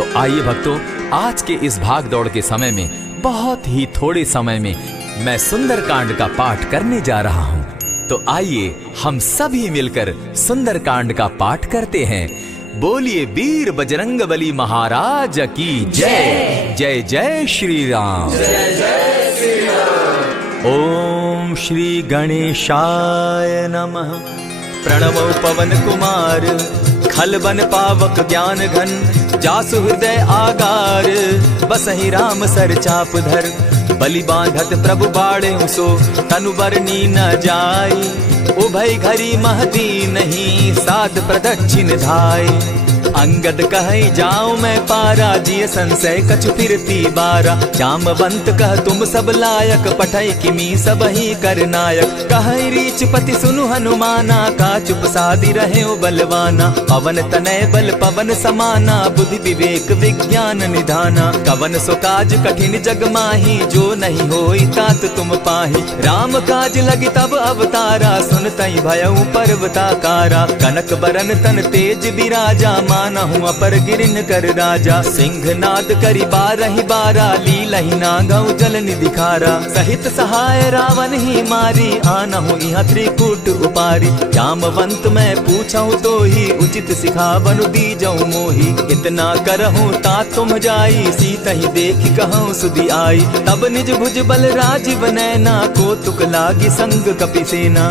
तो आइए भक्तों, आज के इस भाग दौड़ के समय में बहुत ही थोड़े समय में मैं सुंदरकांड का पाठ करने जा रहा हूँ। तो आइए हम सभी मिलकर सुंदरकांड का पाठ करते हैं। बोलिए वीर बजरंगबली महाराज की जय। जय जय श्री राम। जय जय श्री राम। ओम श्री गणेशाय नमः। प्रणवो पवन कुमार, खल बन पावक ज्ञान घन, जासु हृदय आगार, बसहि राम सर चाप धर, बलि बांधत प्रभु बाड़े सो, तनु बरनी न जाई, उभय घरी महती नहीं, सात प्रदक्षिण धाय। अंगद कहे जाऊं मैं पारा, जिय संशय कछु फिरती बारा, जामवंत कह तुम सब लायक, पठै किमी सब ही कर नायक, कहे रीच पति सुनु हनुमाना, का चुप सादी रहे बलवाना, पवन तनय बल पवन समाना, बुद्धि विवेक विज्ञान निधाना, कवन सो काज कठिन जग माही, जो नहीं होई तात तुम पाही, राम काज लगी तब अवतारा, सुनतई भयउ पर्वताकारा, कनक बरन तन तेज विराजा, माना हूँ अपर गिरिन कर राजा, सिंह नाद करी बारहि बारा, लीलहि नागौ जल निधि खारा, सहित सहाय रावण ही मारी, आना हूँ यहाँ त्रिकूट उपारी, जामवंत मैं पूछऊँ तो ही, उचित सिखावनु दीजऊँ मोही, इतना करहूँ ता तुम जाई, सीता ही देखी कहूँ सुधि आई, तब निज भुज बल राजीव नैना, को तुक लागी संग कपिसेना,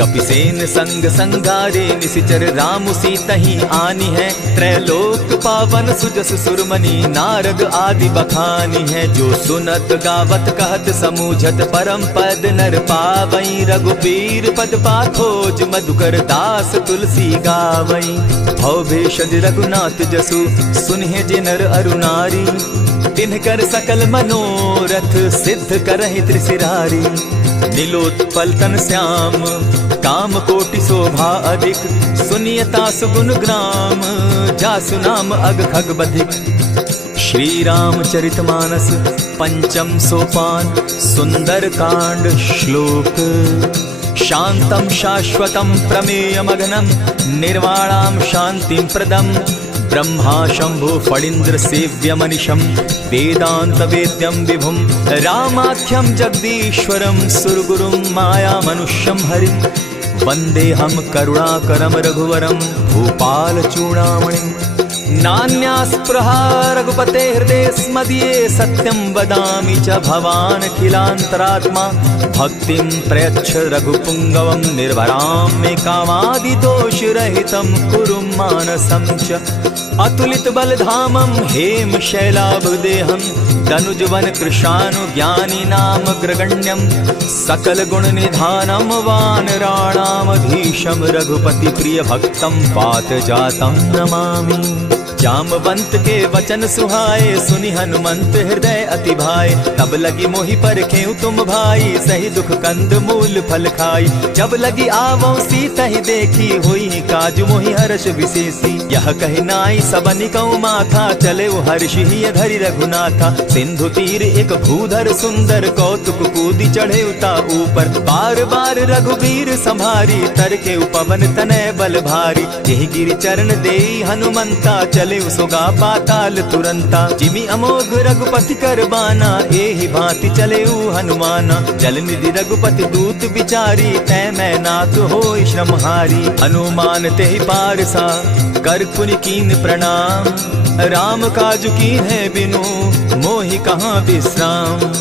कपिसेन संग संगारे, निशिचर राम सीता ही आनी है, त्रैलोक पावन सुजस सुरमणि, नारद आदि बखानी है, जो सुनत गावत कहत समूझत, परम पद नर पावई, रघुबीर पद पाखोज, मधुकर दास तुलसी गावई, भव भेषज रघुनाथ जसु, सुनहि जे नर अरु नारी, तिनकर सकल मनोरथ, सिद्ध करहि त्रिशिरारी, नीलोत्पल तन श्याम, काम कोटि शोभा अधिक, सुनियता सुगुण ग्राम, जासु नाम अग खग बधिक। श्री रामचरितमानस पंचम सोपान, सुंदर कांड श्लोक। शांतम शाश्वतम प्रमेयमघनम, निर्वाणाम शांतिं प्रदम, ब्रह्मा शंभु फणीन्द्र सेव्यमनिशं, वेदांत वेद्यं विभुं, रामाख्यं जगदीश्वरं, सुरगुरुं माया मनुष्यं हरिं, वन्देऽहं करुणाकरं रघुवरं, भूपाल चूड़ामणिं, नान्यास्पृहा रघुपते हृदये स्मदीये, सत्यं वदामि च भवानखिलान्तरात्मा, भक्तिं प्रयच्छ रघुपुङ्गवं, निर्भरां मे कामादिदोषरहितं, कुरु मानसं च अतुलित बलधामं, हेम शैलाभदेहं, तनुजवन कृशानु ज्ञानी नामग्रगण्यं, सकल गुण निधानं, वानराणामधीशं, रघुपति प्रिय भक्तं, पात जातं नमामि। जामवंत के वचन सुहाए, सुनि हनुमंत हृदय अति भाए, तब लगी मोहि परखेउ तुम भाई, सही दुख कंद मूल फल खाई, जब लगी आवो सीता ही देखी, हुई काज मोहि हर्ष विशेषी, यह कहि नाई सबनि कौ माथा, चले वो हर्ष ही धरि रघुनाथा, सिंधु तीर एक भूधर सुंदर, कौतुक कूदी चढ़े उता ऊपर, बार बार रघुवीर संभारी, तर के उपवन तनय बल भारी, यही गिरि चरण देई हनुमंता, चले उसोगा पाताल तुरंता, जिमि अमोघ रघुपति कर बाना, एहि भांति चले हनुमाना, जल निधि रघुपति दूत बिचारी, तै मैं नाथ होई श्रमहारी, हनुमान तेहि पारसा, कर पुनि कीन प्रणाम, राम काज कीन है बिनु, मोहि कहाँ विश्राम,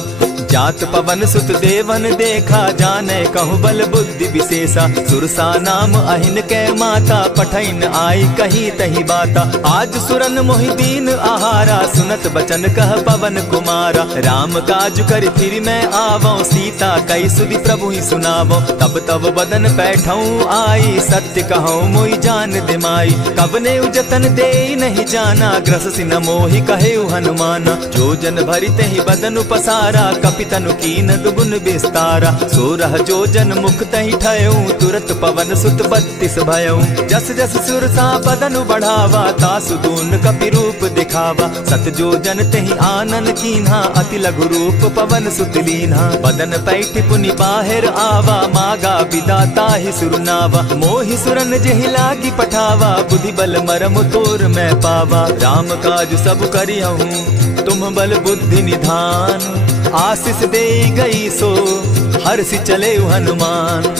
जात पवन सुत देवन देखा, जाने कहु बल बुद्धि विशेषा, सुरसा नाम अहिन कै माता, पठैन आई कही तही बाता, आज सुरन मोहि दीन आहारा, सुनत बचन कह पवन कुमारा, राम काज कर फिर मैं आवो, सीता कई सुधि प्रभु ही सुनावो, तब तब बदन बैठऊं आई, सत्य कहूँ मोहि जान दिमाई, कबने उजतन दे नहीं जाना, ग्रस सिन मोहि कहे हनुमाना, जो जन भरित ही बदन पसारा, पितनु कीन दुगुन विस्तारा, सोरह जो जन मुख तहि ठयऊं, तुरत पवन सुत 32 भयऊं, जस जस सुरसा बदनु बढ़ावा, तासु दून कपि रूप दिखावा, दिखावा। सत जो जन तेहि आनन कीन्हा, अति लघु रूप पवन सुत लीन्हा। बदन पैठ पुनि बाहिर आवा, मागा विदाता ही सुरनावा। मोहि सुरन जेहि लागी पठावा, बुद्धि बल मरम तोर मैं पावा। राम काज सब करियहूँ, तुम बल बुद्धि निधान। आशीष दे गई सो हर्षि चले हनुमान।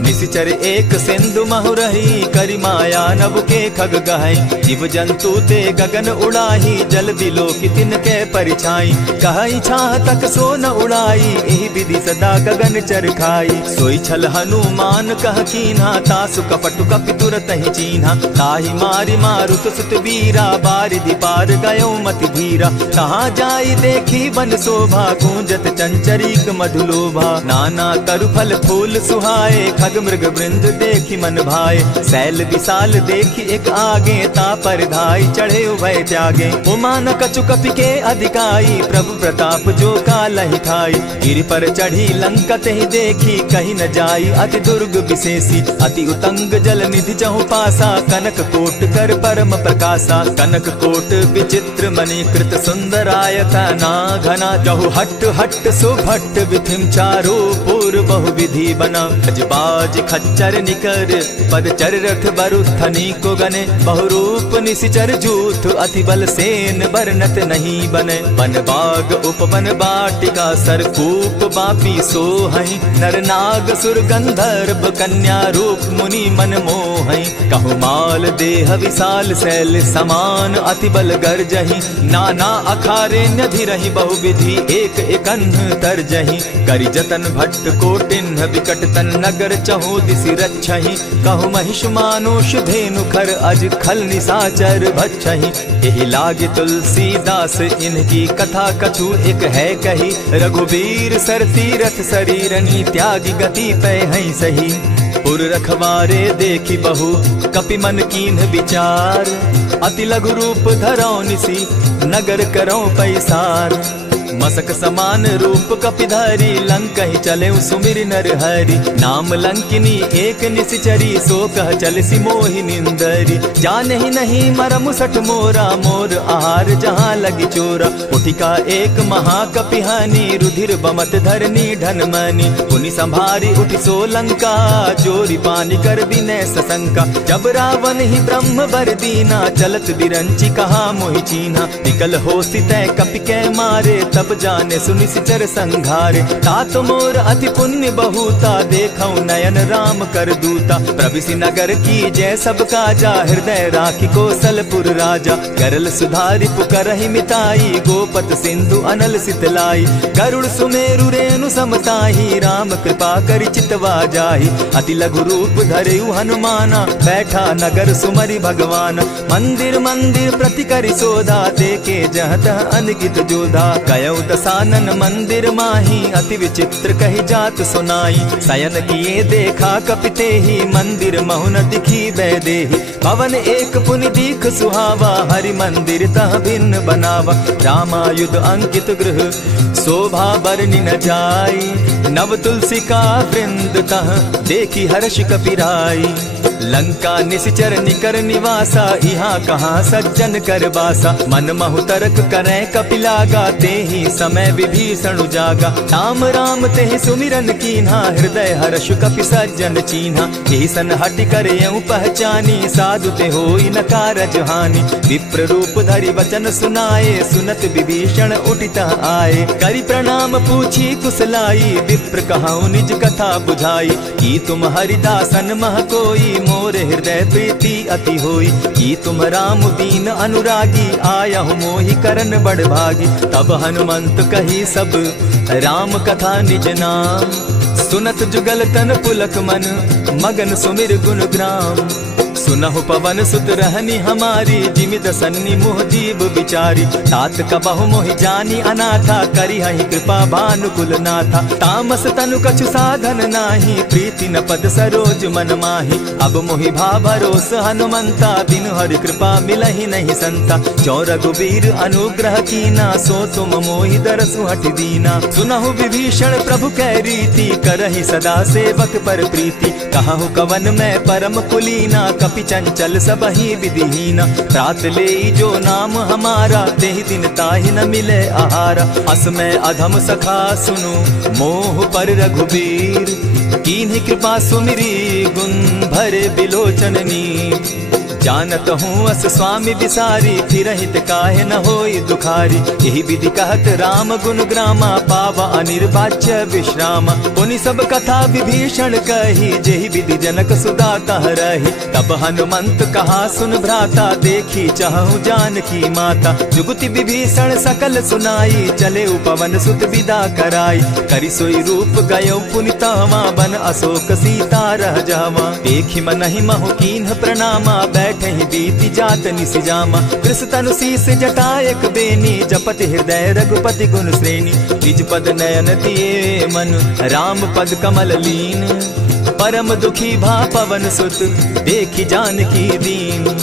निशिचर एक सिंधु महु रही, करि माया नभ के खग गहई। जीव जंतु ते गगन उड़ाही, जल बिलो की तिनके परिछाई। कहई छाह तक सो न उड़ाई, एहि विधि सदा गगन चर खाई। सोई छल हनुमान कह कीन्हा, तासु कपटु कपि तुरत ही चीन्हा। ताहि मारि मारुत सुत वीरा, बारिधि पार गयो मति धीरा। कहाँ जाई देखी वन शोभा, गूंजत चंचरीक मधुलोभा। नाना तरु फल फूल सुहाए, खग मृग वृंद देखी मन भाए। सैल विशाल देखी एक आगे, तापर धाई चढ़े उभय त्यागे। उमान कछु कपि के अधिकाई, प्रभु प्रताप जो कालहि खाई। गिरि पर चढ़ी लंका तेहि देखी, कहीं न जाई अति दुर्ग विशेषी। अति उतंग जल निधि जहु पासा, कनक कोट कर परम प्रकाशा। कनक कोट विचित्र मणिकृत सुंदरायता ना घना। जहु हट हट सुभट विधिम चारो पूर्व बहु विधि बना। बाज खच्चर निकर पद चर रथ बरुथनी को गने। बहुरूप निशिचर जूथ, अति बल सेन बरनत नहीं बने। वन बाग उपवन बाटिका, सरकूप बापी सोहई। नर नाग सुर गंधर्व, कन्या रूप मुनि मन मोहई। कहु माल देह विशाल शैल समान, अति बल गर्जही। नाना अखारे न्यधिरहि, बहुविधि एक एकन्ह तरजही। करि जतन भट्ट कोटिन्ह, विकट तन नगर चहु दिसि रक्षहि। कहु महिष मानुष धेनु खर, अज खल निशाचर भक्षहि। एहि लागे तुलसीदास, इनकी कथा कछु एक है कही। रघुवीर सर तीरथ शरीरनी, त्यागी गति पै हई सही। पुर रखवारे देखी बहु, कपि मन कीन्ह विचार। अति लघु रूप धरौ निसी, नगर करौ पैसार। मसक समान रूप कपिधारी, लंकहि चले सुमिर नर हरि। नाम लंकिनी एक निशिचरी, सो कह चल सी मोहि निंदरी। जानहि नहीं मरम सठ मोरा, मोर आहार जहाँ लगी चोरा। उठिका एक महाकपिहानी, रुधिर बमत धरनी ढन मनी। पुनि संभारी उठि सो लंका, जोरी पानी कर विनय सशंका। जब रावण ही ब्रह्म बर दीना, चलत बिरंची कहा मोहि चीन्हा। निकल होसी तै कपि कै मारे, तब जाने सुनिशिचर संघारे। तात मोर अति पुण्य बहुता, देखौ नयन राम कर दूता। प्रविशि नगर की जय सब काजा, हृदय राखी कौशलपुर राजा। करल सुधारि पुकरहि मिताई, गोपत सिंधु अनल सितलाई। गरुड़ सुमेरु रेणु समताही, राम कृपा करि चितवा जाहि। अति लघु रूप धरेउ हनुमाना, बैठा नगर सुमरि भगवान। मंदिर मंदिर प्रति करि सोधा, देखे जह तह अनगित जोधा। कयौ दसानन मंदिर माही, अति विचित्र कही जात सुनाई। शयन किए देखा कपिते ही, मंदिर महुन दिखी वैदेही। भवन एक पुनि दीख सुहावा, हरि मंदिर तह भिन्न बनावा। रामायुध अंकित गृह, शोभा बरनि न जाई। नव तुलसी का वृंद तह, देखी हर्ष कपिराई। लंका निशिचर निकर निवासा, यहाँ कहाँ सज्जन कर बासा। मन महु तरक करै कपिलागा, तेहि समय विभीषण जागा। राम राम तेहि सुमिरन कीन्हा, हृदय हर्ष कपि सज्जन चीन्हा। ईसन हटि कर यूं पहचानी, साधु ते होई न कारज हानि। विप्र रूप धरि वचन सुनाए, सुनत विभीषण उठित आए। करि प्रणाम पूछी कुशलाई, विप्र कहौ निज कथा बुझाई। की तुम हरिदासन मह कोई, मोर हृदय प्रीति अति होई। की तुम राम दीन अनुरागी, आयहु मोहि करन बड़ भागी। तब हनुमंत कही सब राम कथा निज नाम, सुनत जुगल तन पुलक मन, मगन सुमिर गुण ग्राम। सुनहु पवन सुत रहनी हमारी, जिमित सन्नी मुह जीव विचारी। तात कबहु मोहि जानी अनाथा, करिहहि कृपा भानुकुल नाथा। तामस तनु कछु साधन नाही, प्रीति न पद सरोज मन माही। अब मोहि भा भरोस हनुमंता, बिनु हरि कृपा मिलहि नहीं संता। जो रघुबीर अनुग्रह कीना, सो तुम मोहि दरसु हठि दीना। सुनहु विभीषण प्रभु कै रीति, करहि सदा सेवक पर प्रीति। कहु कवन मैं परम कुलीना, कपि चंचल सबहि विधिहीन। त्रात लेई जो नाम हमारा, तेहि दिन ताहि न मिले आहारा। अस में अधम सखा सुनु, मोह पर रघुबीर। कीन्ही कृपा सुमिरी, गुण भरे बिलोचन नीर। जानत हूँ अस स्वामी बिसारी, फिरहित काहे न होई दुखारी। यही विधि कहत राम गुण ग्रामा, पावा अनिर्वाच्य विश्राम। पुनि सब कथा विभीषण कही, जेहि विधि जनक सुदा तह रही। तब हनुमंत कहा सुन भ्राता, देखी चाहु जानकी माता। जुगति विभीषण सकल सुनाई, चले उपवन सुत विदा कराई। करि सोई रूप गयो पुनि तहवा, बन अशोक सीता रह जावा। देखि मनहि महु कीन्ह प्रणामा, बैठे बीती जात निसिजामा। कृष तनु शीस जटायक बेनी, जपति हृदय रघुपति गुण श्रेणी। निज पद नयन दिए मन, राम पद कमल लीन। परम दुखी भा पवन सुत, देखी जानकी दीन।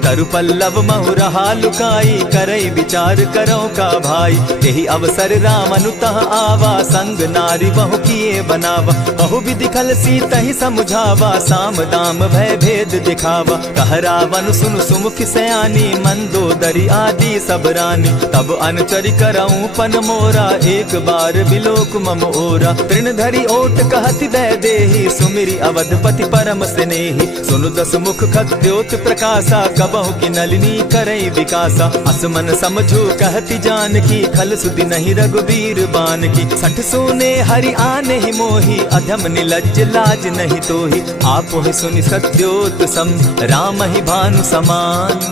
तरु पल्लव महु रहा लुकाई, करई विचार करो का भाई। यही अवसर राम अनुतः आवा, संग नारी बहु किए बनावा। बहु विधि खल सीतहि समुझावा, साम दाम भय भेद दिखावा। कह रावण सुन सुमुख सयानी, मंदोदरी आदि सब रानी। तब अनुचरि करऊं पन मोरा, एक बार बिलोक मम ओरा। तृण धरि ओट कहति दय देहि, सुमिरि अवधपति परम स्नेही। सुनु दस मुख खद्योत प्रकाशा, कबहु की नलिनी करई विकासा। असमन समझो कहति जानकी, खल सुधि नहीं रघुबीर बान की। सठ सोने हरि आने ही मोही, अधम निलज्ज लाज नहीं तोही। आपो ही सुनि सत्योत सम, राम ही भानु समान।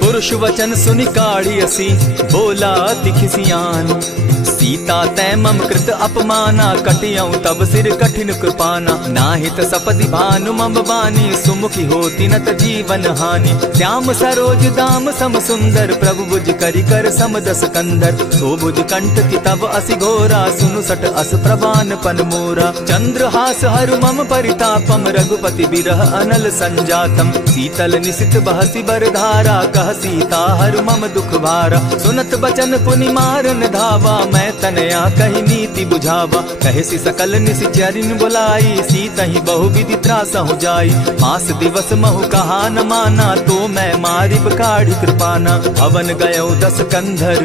पुरुष वचन सुनि काढ़ियसी, बोला अति खिसियान। सीता तै मम कृत अपमाना, कटियऊं तब सिर कठिन कृपाना। नाहित सपदि भानु मम बानी, सुमुखी होती नत जीवन हानि। श्याम सरोज दाम सम सुंदर, प्रभु भुज करि कर सम दस कंधर। सो भुज कंठ की तब असि घोरा, सुनु सट अस प्रवान पन मोरा। चंद्रहास हरु मम परितापम, रघुपति बिरह अनल संजातम। शीतल निशित बहसी बरधारा, कह सीता हरु मम दुख भारा। सुनत बचन पुनि मारन धावा, मैं तनया कही नीति बुझावा। कहसी सकल निशिचरिन बुलाई, सीतहि बहु विधि त्रासहु जाई। मास दिवस महु कहा न माना, तो मैं मारिब काढ़ी कृपाना। हवन गयो 10 कंधर,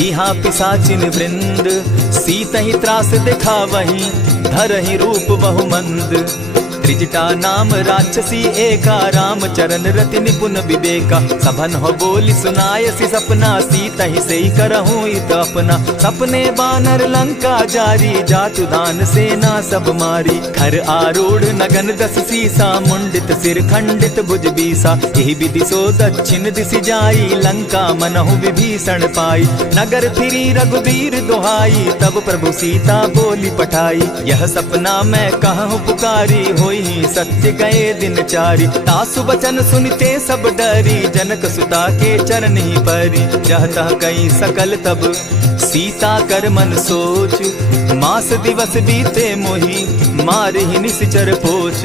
इहा पिशाचिन वृंद। सीतहि त्रास दिखावहि, धरहि रूप बहु मंद। त्रिजटा नाम राक्षसी एका, राम चरण रति निपुण विवेका। सभन हो बोली सुनायसी सपना, सीतहि सेई करहूं इत अपना। सपने बानर लंका जारी, जातु दान सेना सब मारी। खर आरूढ़ नगन 10 सीसा, मुंडित सिर खंडित भुज बीसा। यही विधि सो दक्षिण दिशि जाई, लंका मनहु विभीषण पाई। नगर फिरी रघुबीर दुहाई, तब प्रभु सीता बोली पठाई। यह सपना मैं कहूँ पुकारी, होई सत्य गए दिन चारी। तासु बचन सुनते सब डरी, जनक सुता के चरण ही परी। जहता कई सकल तब सीता कर मन सोच। मास दिवस बीते मोही, मार ही निश्चर पोच।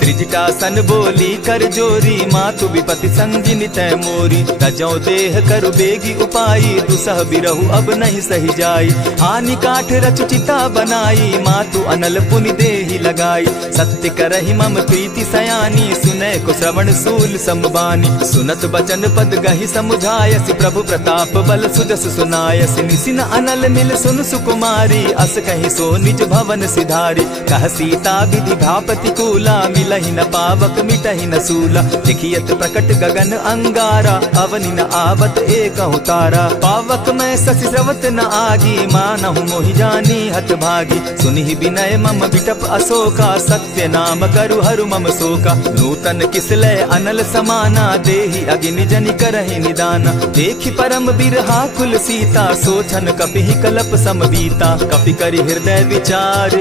त्रिजटा सन बोली कर जोरी, मातु विपति संगिनी तै मोरी। तजौ देह करु बेगी उपाई, दुसह बिरहु अब नहीं सही जाई। आनी काठ रच चिता बनाई, मातु अनल पुनि देहि लगाई। सत्य करहि मम प्रीति सयानी, सुनै को श्रवण सूल समबानी। सुनत बचन पद गहि समुझायसि, प्रभु प्रताप बल सुजस सुनायसि। निसिन अनल मिल सुन सुकुमारी, अस कहि सो निज भवन सिधारी। कह सीता विधि भापति कूला, मिलहि न पावक मिटहि न सूला। लिखियत प्रकट गगन अंगारा, अवनि न आवत एकहु तारा। पावक मैं शशि स्रवत न आगी, मानहु मोहि जानी हत भागी। सुनिहि विनय मम बिटप अशोका, सत्य नाम करु हरु मम शोका। नूतन किसलय अनल समाना, देहि अगिनि जनि करहि निदाना। देखि परम बिरहा कुल सीता, सोचन कपिहि कलप सम बीता। कपि करि हृदय विचार,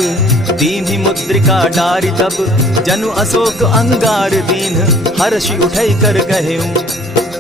दीन्हि मुद्रिका डारि। तब जनु अशोक अंगार दीन, हर्षि उठै कर गहेऊ।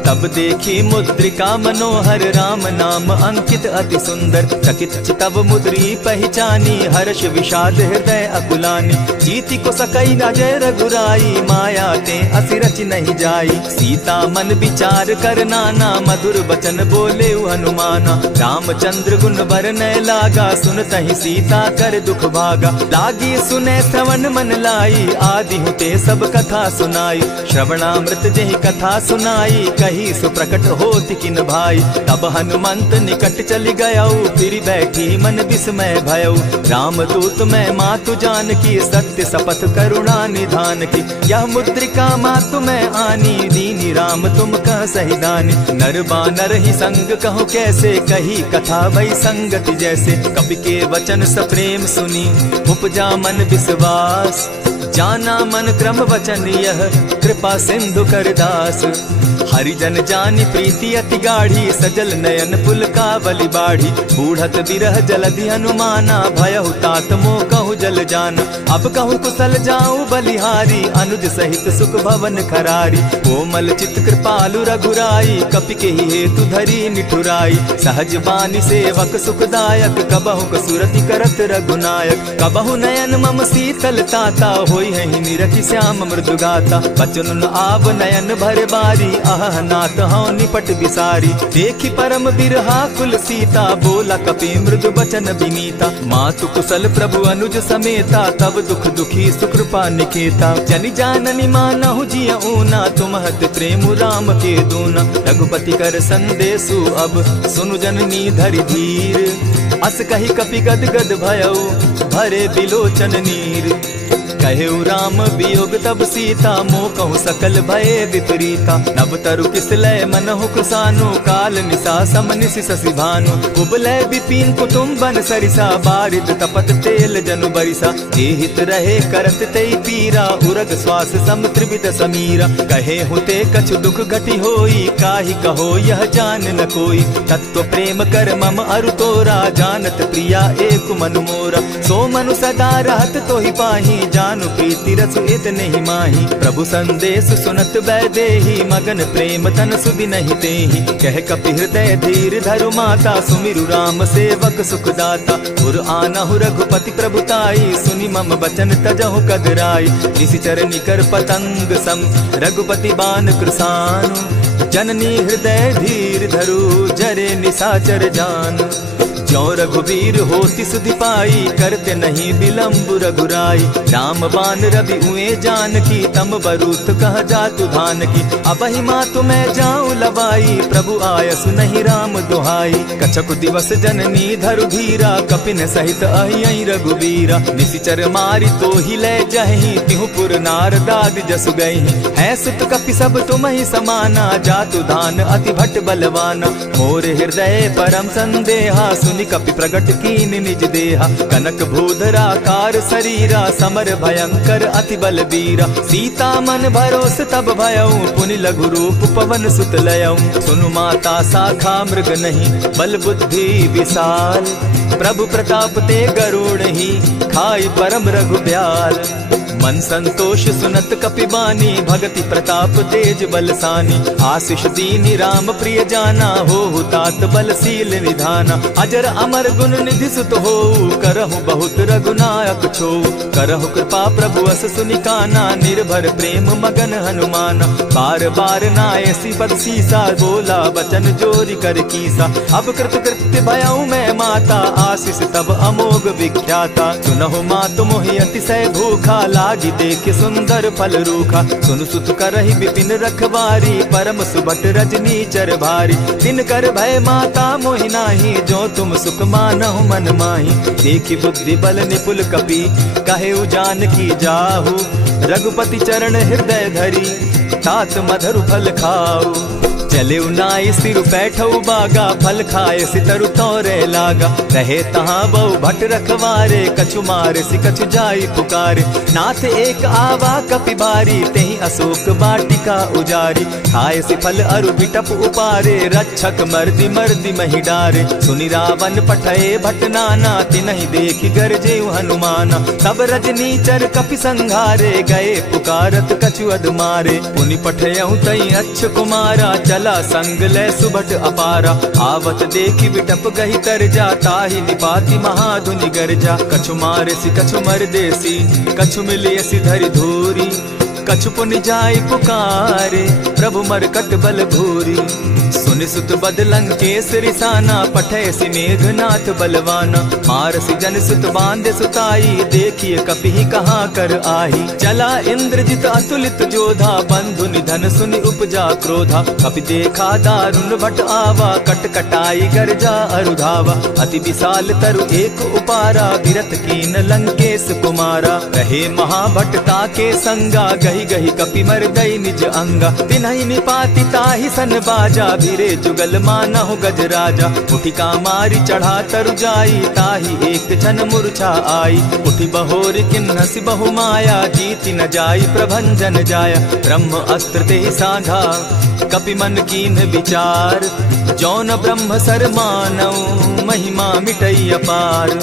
तब देखी मुद्रिका मनोहर राम नाम अंकित अति सुंदर। चकित तब मुद्री पहचानी हर्ष विषाद हृदय अकुलानी। जीति को सकई न जय रघुराई माया ते असिरच नहीं जाई। सीता मन विचार कर नाना मधुर बचन बोले हनुमाना। रामचंद्र गुण बरनै लागा सुनतहि सीता कर दुख भागा। लागी सुने श्रवण मन लाई आदि हुते सब कथा सुनाई। श्रवणामृत जेहि कथा सुनाई कही सुप्रकट होति किन भाई। तब हनुमंत निकट चली गयऊ फिर बैठी मन विस्मय भयऊ। रामदूत मैं मातु जान की सत्य शपथ करुणा निधान की। यह मुद्रिका मातु मैं आनी दीनी राम तुम कह सही दानी। नर बानर ही संग कहूँ कैसे कही कथा भई संगति जैसे। कपि के वचन सप्रेम सुनी उपजा मन विश्वास। जाना मन क्रम वचन यह कृपा सिंधु कर दास। हरिजन जानी प्रीति अति गाढ़ी सजल नयन पुलकावली बाढ़ी। बूढ़त बिरह जलधि हनुमाना भयहु तात मोह कहु जल जान। अब कहु कुशल जाऊं बलिहारी अनुज सहित सुख भवन खरारी। कोमल चित कृपालु रघुराई कपि के ही हेतु धरी निठुराई। सहज बानी सेवक सुखदायक कबहु कसुरति करत रघुनायक। कबहु नयन मम शीतल ताता होई है निरखि श्याम मृदु गाता। बचन आव नयन भर बारी आह नाथ हूँ निपट बिसारी। देखी परम बिरहा कुल सीता बोला कपि मृदु बचन विनीता। मातु कुशल प्रभु अनुज समेता तब दुख दुखी सुकृपा निकेता। जनि जाननी मानहु जिय ऊना तुम्हत प्रेम राम के दूना। रघुपति कर संदेशु अब सुनु जननी धरि धीर। अस कही कपि गद गद भयऊ भरे बिलोचन नीर। कहेउ राम वियोग तब सीता मोह कहूँ सकल भये विपरीता। नब तरु किसलय मनहु कुसानु काल निशा समनिशि शशि भानु। कुबलय विपिन कुटुम्बन सरिसा बारिद तपत तेल जनु बरिसा। जेहित रहे करत तेई पीरा उरग श्वास सम त्रिविध समीरा। कहे हुते कछु दुख घटी होई काहि कहो यह जान न कोई। तत्व प्रेम कर मम अरु तोरा जानत प्रिया एक मनु मोरा। सो मनु सदा रहत तोहि पाही जानु प्रीति रसु इतने ही माही। प्रभु संदेश सुनत बैदेही मगन प्रेम तन सुधि नहीं तेहि। कह कपि हृदय धीर धरु माता सुमिरु राम सेवक सुखदाता। उर आनहु रघुपति प्रभुताई सुनि मम बचन तजहु कदराई। निशिचर निकर पतंग सम रघुपति बान कृसानु। जननी हृदय धीर धरु जरे निशाचर जान। ज्यों रघुवीर होति सुधि पाई करते नहीं विलम्ब रघुराई। राम बान रवि उए जान की तम बरूत कह जातु धान की। अबहि मातु मैं जाऊं लवाई प्रभु आयसु नहीं राम दुहाई। कछक दिवस जननी धरु धीरा कपिन सहित अहि रघुवीरा। निशिचर मारी तो ही ले जहि तिहु पुर नारदाद जसु गई। है सुत कपि सब तुम ही समाना जातु धान अति भट बलवाना। मोर हृदय परम संदेहा सुनि कपि प्रगट कीन निज देहा। कनक भूधरा कार शरीरा समर भयंकर अति बलबीरा। सीता मन भरोस तब भयऊ पुनि लघु रूप पवन सुत लयऊ। सुनु माता शाखा मृग नहीं बल बुद्धि विशाल। प्रभु प्रताप ते गरुड़ ही खाई परम रघुब्याल। मन संतोष सुनत कपि बानी भगति प्रताप तेज बलसानी। आशीष दीनी राम प्रिय जाना हो तात बलशील निधाना। अजर अमर गुण निधि सुत हो करहु बहुत रघुनायक छो। करहु कृपा प्रभु अस सुनिकाना निर्भर प्रेम मगन हनुमाना। बार बार नायसी पद सीसा बोला बचन जोरी कर कीसा। अब कृत कृत्य भयऊ मैं माता आशीष तब अमोघ विख्याता। सुनहु मातु मोहि अतिशय भूखा लागी देख सुंदर फल रूखा। सुन सुत करहि विपिन रखवारी परम सुबट रजनी चर भारी। तिन कर भय माता मोहि नाही जो तुम सुख मानहु मन माही। देखि बुद्धि बल निपुल कपि कहेउ जानकी जाहु। रघुपति चरण हृदय धरी तात मधुर फल खाऊ। चले नाई सिर बैठऊ बागा फल खाए सितरु तोरे लागा। रहे तहाँ बहु भट रखवारे कछु मारे सि कछु जाई पुकारे। नाथ एक आवा कपि बारी तेहि अशोक बाटिका उजारी। खाए सि फल अरु बिटप उपारे रक्षक मर्दि मर्दि महि डारे। सुनि रावण पठये भट नाना तिनहि देखि गरजेउ हनुमाना। तब रजनी चर कपि संघारे गए पुकारत कछु अध मारे। पुनि पठयउ तई अच्छ कुमारा चला चला संग ले सुभट अपारा, आवत देखी बिटप गही तर जा, ताहि निपाति महाधुनि गर्जा। कछु मारे सी कछु मर देसी, कछु मिलिय सी धरि धूरी, कछु पुनि जाय पुकारे, प्रभु मरकट बल भूरी। सुनि सुत बद लंकेश रिसाना, पठय सि मेघनाथ बलवाना। मारसि जन सुत बांधे सुताई, देखिए कपि कहाँ कर आही। चला इंद्रजित अतुलित जोधा, बंधु निधन सुनि उपजा क्रोधा। कपि देखा दारुण भट आवा, कट कटाई गर्जा अरुधावा। अति विशाल तरु एक उपारा, विरत कीन लंकेश कुमारा। रहे महाभट ताके संगा, गही गही कपि मर गई निज अंगा। तिन्हि निपाति ताहि सन बाजा, धीरे जुगल मानहु गजराजा। उठिका मारी चढ़ा तरु जाई, ताहि एक क्षण मूर्छा आई। उठि बहोर किन्हसि बहु माया, जीति न जाई प्रभंजन जाया। ब्रह्म अस्त्र तेहि साधा, कपि मन कीन्ह विचार। जौन ब्रह्म सर मानऊ, महिमा मिटई अपार।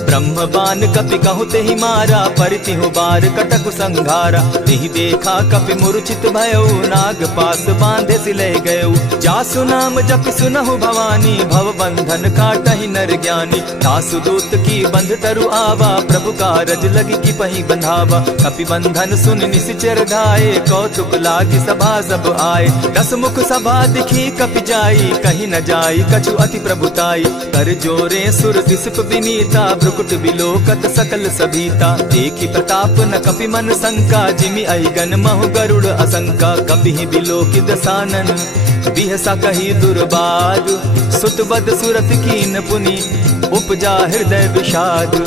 ब्रह्म बान कपि कहु तेहि मारा, परितिहु बार कटक संघारा। तेहि देखा कपि मूर्छित भयउ, नाग पास बांधे सिले गयउ। जासु नाम जपि सुनहु भवानी, भव बंधन काटहि नर ज्ञानी। तासु दूत की बंध तरु आवा, प्रभु कारज लगी की पहि बंधावा। कपि बंधन सुन निसिचर धाये, कौतुक लागी सभा सब आए। दस मुख सभा दिखी कपि जाई, कहीं न जाई कछु अति प्रभुताई। कर जोरे सुर दिसप विनीता, भ्रुकुट बिलोकत सकल सभीता। देखी प्रताप न कपि मन शंका, जिमि अहिगन महु गरुड़ असंका। कपि बिलोकि दसानन, बिहसा कही दुर्बाद। सुत बद सुरत कीन पुनि, उपजा हृदय विषाद।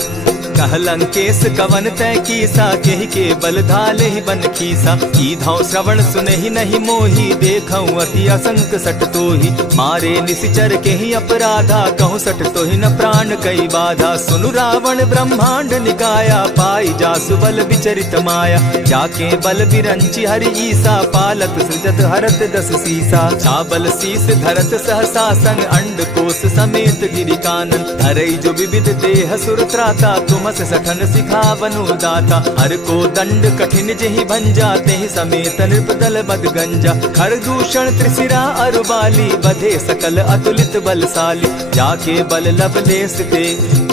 कह लंकेश कवन तय कीसा, केहि के बल धाले ही बन खीसा। कीधौ श्रवण सुने ही नहीं मोही, देखऊं अति असंक सट तोही। मारे निसिचर के ही अपराधा, कहूँ सट तो ही न प्राण कई बाधा। सुनु रावण ब्रह्मांड निकाया, पाई जासु बल विचरित माया। जाके बल बिरंची हरि ईसा, पालत सृजत हरत दस सीसा। चाबल शीस धरत सहसासन, अंड कोश समेत गिरि कानन। धरई जो विविध देह सुर त्राता, तुमस सठन सिखावनु दाता। हर को दंड कठिन जेहि भंजा, तेहि समेत नृपदल बद गंजा। खर दूषण त्रिशिरा अरुबाली, बधे सकल अतुलित बलशाली। जाके बल लवलेस ते,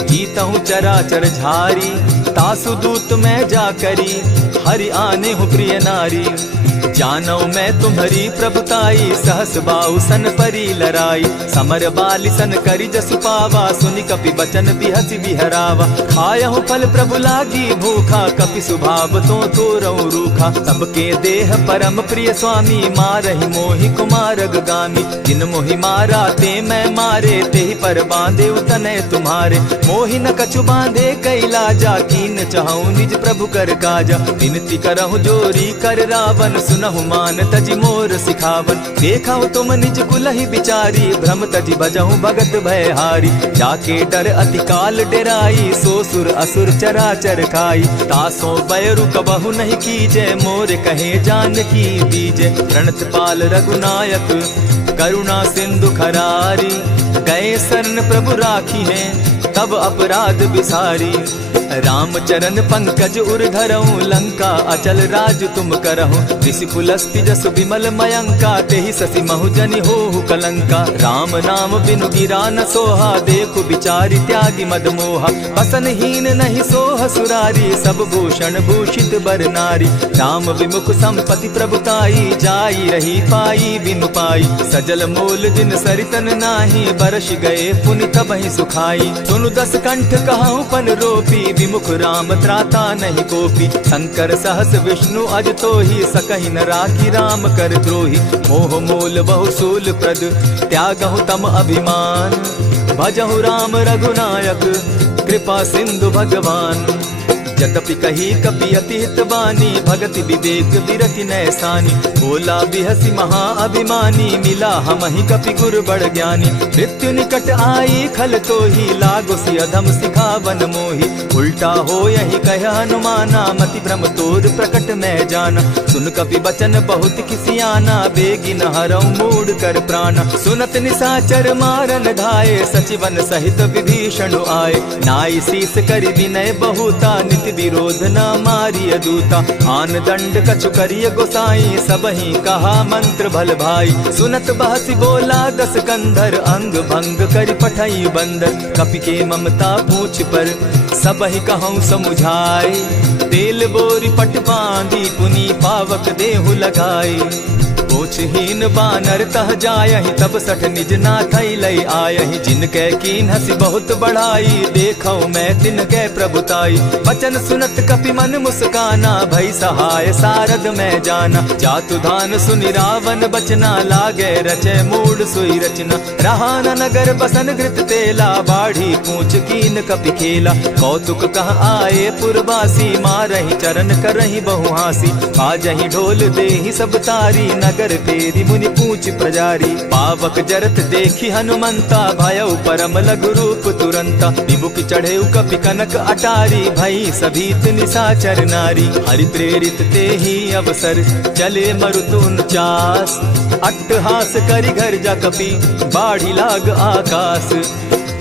जीतहु चराचर झारी। तासु दूत मैं जा करी, हरि आने हूँ प्रिय नारी। जानो मैं तुम्हारी प्रभुताई, सहस बाहु सन परी लराई। समर बाली सन करी जसु पावा, सुनि कपि बचन बिहसि बिहरावा। खायहु फल प्रभु लागी भूखा, कपि सुभाव तो तोरऊ रूखा। सबके देह परम प्रिय स्वामी, मारहि मोहि कुमारग गामी। जिन मोहि मारा ते मैं मारे, तेहि पर बांधे उतने तुम्हारे। मोहि न कछु बांधे कैलाजा, कीन चहु निज प्रभु कर काजा। विनती करहु जोरी कर रावण, सुनहु मान तजि मोर सिखावन। देखहु तुम निज कुलहि बिचारी, भ्रम तजि भजहु भगत भयहारी। जाके डर अति काल डेराई, सो सुर असुर चराचर खाई। तासो बैरु कबहु नहीं कीजे, मोर कहे जानकी बीजे। प्रणत पाल रघुनायक, करुणा सिंधु खरारी। गए शरण प्रभु राखी है, तब अपराध बिसारी। राम चरण पंकज उर धरऊं, लंका अचल राज तुम करहूं। ऋषि पुलस्ति जस विमल मयंका, तेहि ससि महु जनि होहु कलंका। राम नाम बिनु गिरा न सोहा, देखु बिचारी त्यागी मद मोहा। बसनहीन नहीं सोह सुरारी, सब भूषण भूषित बर नारी। राम विमुख संपति प्रभुताई, जाई रही पाई बिनु पाई। सजल मोल जिन सरितन नाही, बरस गए पुनि तबहि सुखाई। सुनु दस कंठ कहूँ पन रोपी, विमुख राम त्राता नहीं कोपी। शंकर सहस विष्णु अज तो ही, सकहि न राखी राम कर द्रोही। मोह मूल बहु सूल प्रद, त्यागहु तम अभिमान। भजहु राम रघुनायक, कृपा सिंधु भगवान। जतपि कही कपि अति हितवानी, भगति विवेक विरति नैसानी। बोला बिहसि महा अभिमानी, मिला हमहि कपि गुर बड़ ज्ञानी। मृत्यु निकट आई खल तो ही, लागो सि अधम सिखावन मोही। उल्टा हो यही कह हनुमाना, मति भ्रम तोर प्रकट मैं जाना। सुन कपि बचन बहुत किसियाना, बेगी न हरऊ मूड कर प्राण। सुनत निशाचर मारन धाये, सचिवन सहित विभीषण आए। नाई शीस करि विनय बहुता, नित विरोध न मारिय दूता। आन दंड कछु करिय गोसाई, सबहि कहा मंत्र भल भाई। सुनत बहसी बोला दस कंधर, अंग भंग करि पठई बंदर। कपि के ममता पूछ पर, सबहि कहूँ समुझाए। तेल बोरी पट बांधी, पुनी पावक देहु लगाई। पूछहीन बानर तह जायहि, तब सठ निज नाथई लई आयहि। जिनके कीन हसी बहुत बढ़ाई, देखौ मैं तिनके प्रभुताई। बचन सुनत कपि मन मुस्काना, भई सहाय सारद में जाना। जातु धान सुनि रावण बचना, लागे रचे मूड सोई रचना। रहा न नगर बसन घृत तेला, बाढ़ी पूछ कीन कपि खेला। कौतुक कह आए पुरवासी, मारहि चरण करहि बहुहासी। बाजहि ढोल देहि सब तारी, नगर तेरी मुनि पूछ प्रजारी। पावक जरत देखी हनुमंता, भयउ परम लघु रूप तुरंता। विमुख चढ़े कपि कनक अटारी, भई सभीत निशाचर नारी। हरि प्रेरित ते ही अवसर, चले मरुतु 49। अट्टहास करि घर जा कपि, बाढ़ी लाग आकाश।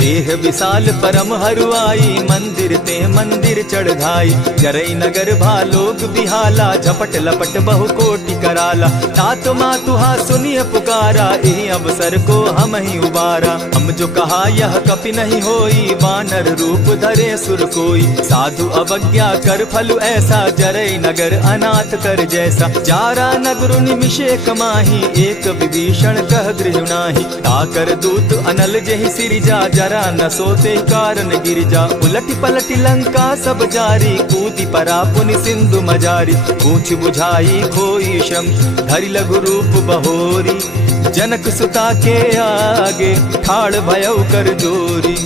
देह विशाल परम हरुआई, मंदिर ते मंदिर चढ़ाई। जरई नगर भालोग बिहाला, झपट लपट बहु कोटि कराला। तात मातुहा सुनिय पुकारा, एहि अवसर को हम ही उबारा। हम जो कहा यह कपि नहीं होई, वानर रूप धरे सुर कोई। साधु अवज्ञा कर फल ऐसा, जरई नगर अनाथ कर जैसा। जारा नगर निमिषे कमाही, एक विभीषण कह गृह नाही। ताकर दूत अनल जहि सिरिजा, जरा न सोते कारण गिरिजा। उलटी पलटी लंका सब जारी, कूदी परा पुनि सिंधु मजारी। पूछ बुझाई खोई श्रम, धरि लघु रूप बहोरी। जनक सुता के आगे, ठाड़ भयउ कर जोरी।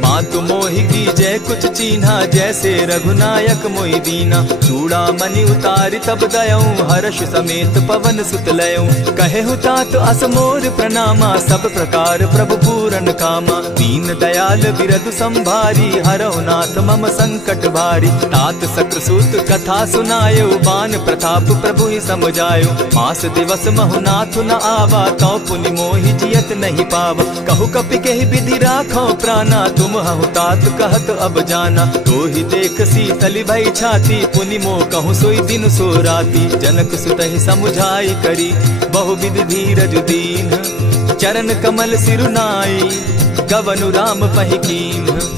मातु मोहि जय कुछ चीन्हा, जैसे रघुनायक मोहि दीना। चूड़ा मणि उतारि तब दयऊं, हर्ष समेत पवन सुत लयऊं। कहे तात असमोर प्रणामा, सब प्रकार प्रभु पूरन कामा। दीन दयाल बिरदु संभारी, हरहु नाथ मम संकट भारी। तात सक्रसूत कथा सुनायो, बान प्रताप प्रभु ही समझायो। मास दिवस महु नाथ न आवा, तौ पुनि मोहि जियत नहीं पावा। कहु कपि केहि विधि राखो प्राणा, तुम हहु तात कहत अब जाना। तो ही देख शीतली भई छाती, पुनि मो कहूँ सोई दिन सो राती। जनक सुतहि समुझाई करी, बहु विधि धीरज दीन। चरण कमल सिरुनाई, गवनु राम पहि कीन्ह।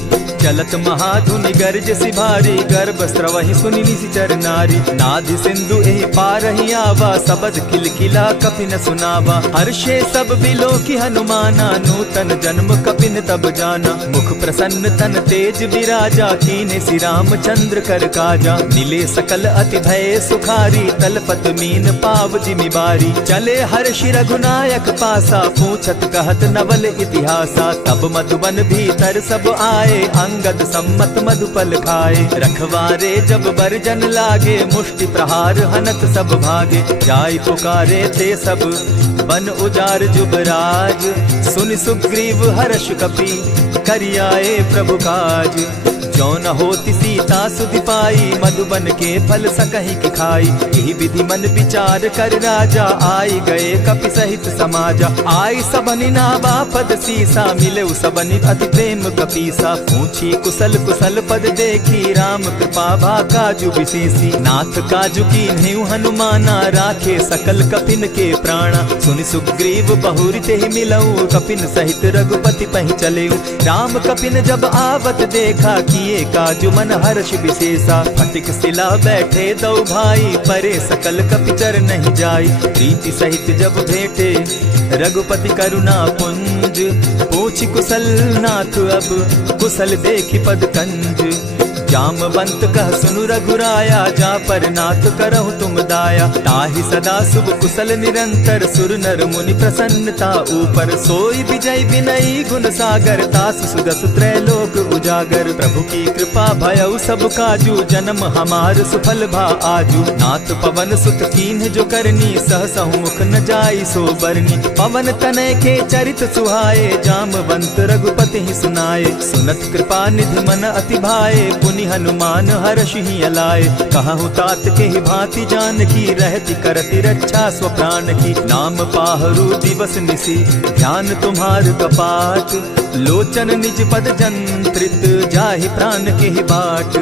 चलत महाधुनि गर्ज सिभारी, गर्भ स्रवहि सुनि निशिचर नारी। नाधि सिंधु एहि पारहि आवा, सबद किलकिला कपि न सुनावा। हर्षे सब बिलो की हनुमाना, नूतन जन्म कपिन तब जाना। मुख प्रसन्न तन तेज विराजा, कीने श्री रामचंद्र कर काजा। मिले सकल अति भय सुखारी, तलपत मीन पाव जिमि बारी। चले हर्षि रघुनायक पासा, पूछत कहत नवल इतिहासा। तब मधुबन भीतर सब आए, अंगद सम्मत मधुपल खाए। रखवारे जब बरजन लागे, मुष्टि प्रहार हनत सब भागे। जाय पुकारे थे सब, बन उजार जुबराज। सुनि सुग्रीव हर्ष कपि, करियाए प्रभु काज। जो न होती सीता सुधि पाई, मधुबन के फल सकहि के खाई। यही विधि मन विचार कर राजा, आई गए कपि सहित समाजा। आई सबनि नावा पद सीसा, मिले सबनि अति प्रेम कपीसा। पूछी कुशल कुशल पद देखी, राम कृपा भा काजु विशेषी। नाथ काजु की नेउ हनुमाना, राखे सकल कपिन के प्राणा। सुनि सुग्रीव बहुरी तेहि मिलऊ, कपिन सहित रघुपति पहि चलेऊ। राम कपिन जब आवत देखा, किए काजु मन हर्ष विशेषा। फटिक सिला बैठे दो भाई, परे सकल कपिचर नहीं जाई। प्रीति सहित जब भेटे, रघुपति करुणा पुंज। पूछ कुशल नाथ अब, कुशल देखि पद कंज। जामवंत कह सुनु रघुराया, जा पर नाथ करहु तुम दाया। ताहि सदा शुभ कुशल निरंतर, सुर नर मुनि प्रसन्नता ऊपर। सोई विजय विनयी गुण सागर, तास सुदस त्रैलोक उजागर। प्रभु की कृपा भयउ सब काजू, जन्म हमार सुफल भा आजू। नाथ पवन सुत कीन्ह जो करनी, सहसहु मुख न जाई सो बरनी। पवन तनय के चरित सुहाए, जामवंत रघुपति ही सुनाए। सुनत कृपा निधि मन अति भाए, पुनि हनुमान हर्षि अलाए। कहूँ तात के ही भांति जानकी, रहति करति रक्षा स्व प्राण की। नाम पाहरु दिवस निसी, ध्यान तुम्हार कपाट। लोचन निज पद जंत्रित, जाहि प्राण के ही बाट।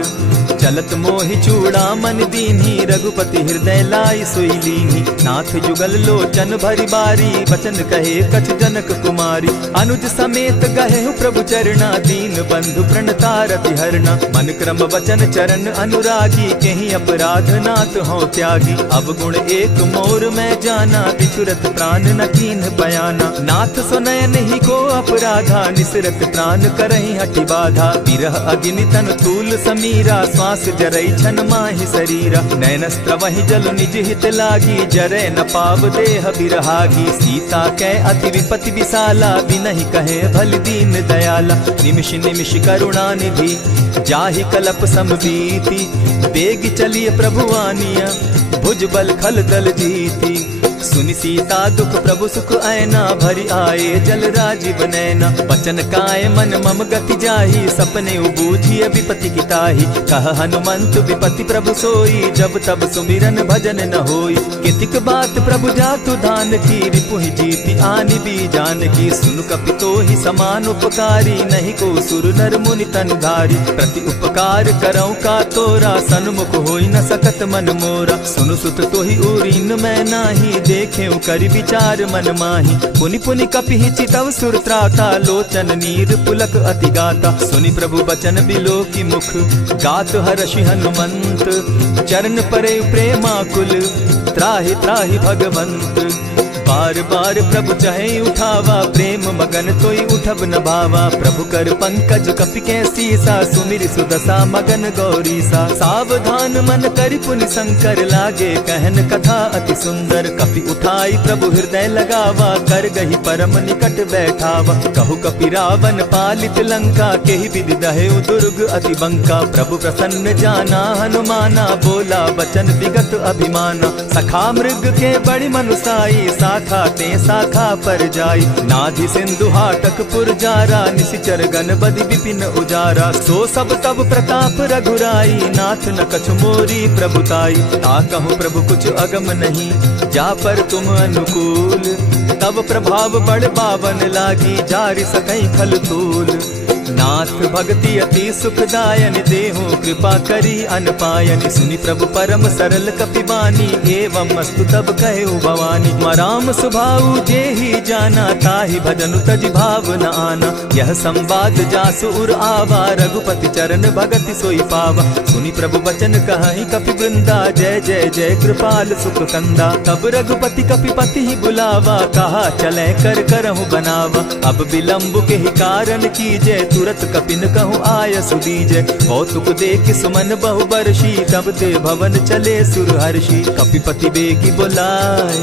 चलत मोहि चूड़ामन दीन्ही, रघुपति हृदय लाई सोई लीन्ही। नाथ जुगल लोचन भरी बारी, बचन कहे कछ जनक कुमारी। अनुज समेत गहे प्रभु चरणा, दीन बंधु प्रणतारति हरना। मन क्रम वचन चरण अनुरागी, केहि अपराध नाथ हो त्यागी। अवगुण एक मोर मैं जाना, बिछुरत प्राण न कीन्ह बयाना। नाथ सुनयन ही को अपराधा, निसरत प्राण करहि हठि बाधा। विरह अग्नि तन तूल समीरा, श्वास जरई छन माहि शरीरा। नैनस्त्र वहि जल निज हित लागी, जरै न पाव देह बिरहागी। सीता कै अति विपति विशाला, बिनहि कहे भल दीन दयाला। निमिष निमिष करुणा निधि, जाहि कलप समबीति। बेग चलिए प्रभु आनिया, भुज बल खल दल जीती। सुनि सीता दुख प्रभु सुख ऐना, भरी आए जल राजीव नैना। बचन काय मन मम गति जाही, सपने बूझिए विपति की ताही। कह हनुमंत विपति प्रभु सोई, जब तब सुमिरन भजन न होई। कितिक बात प्रभु जातु धान की, रिपुहि जीति आनि भी जानकी। सुनु कपितो ही समान उपकारी, नहीं को सुर नर मुनि तन धारी। प्रति उपकार करऊं का तोरा, सन्मुख होई न सकत मन मोरा। सुनु सुत तोहि उरीन मैं नाही, देखे करि विचार मन माही। पुनि पुनि कपिहि चितव सुर त्राता, लोचन नीर पुलक अति गाता। सुनि प्रभु बचन बिलो की मुख, गात हर्षि हनुमंत। चरण परे प्रेमाकुल, त्राहि त्राहि भगवंत। बार बार प्रभु चहे उठावा, प्रेम मगन तोई उठब न भावा। प्रभु कर पंकज कपि के सीसा, सुमिर सुदशा मगन गौरीसा। सावधान मन करि पुनि शंकर, लागे कहन कथा अति सुंदर। कपि उठाई प्रभु हृदय लगावा, कर गही परम निकट बैठावा। कहु कपि रावण पालित लंका, केहि विधि दहेउ दुर्ग अति बंका। प्रभु प्रसन्न जाना हनुमाना, बोला वचन विगत अभिमाना। सखा मृग के बड़ी मनुसाई, शाखा ते शाखा पर जाई। नाधि सिंधु हाटक पुर जारा, निशिचर गण बदि विपिन उजारा। सो सब तब प्रताप रघुराई, नाथ न कछु मोरी प्रभुताई। ताकहु प्रभु कुछ अगम नहीं, जा पर तुम अनुकूल। तब प्रभाव बड़ पावन लागी, जारि सकई खल तूल। नाथ भक्ति अति सुखदायन, देहु कृपा करी अनपायन। सुनि प्रभु परम सरल कपिबानी, एवं अस्तु तब कहु भवानी। मराम सुभाऊ जेहि जाना, ताहि भजनु तज भाव न आना। यह संवाद जासु उर आवा, रघुपति चरण भगति सोई पावा। सुनि प्रभु बचन कहि कपि वृंदा, जय जय जय कृपाल सुख कंदा। तब रघुपति कपिपति ही बुलावा, कहा चले कर करहु बनावा। अब विलंब के ही कारण कीजय, तुरत कपिन कहूँ आय सुदीजय। कौतुक देख सुमन बहु बरसी, तब ते भवन चले सुर हर्षि। कपिपति बेगी बोलाए,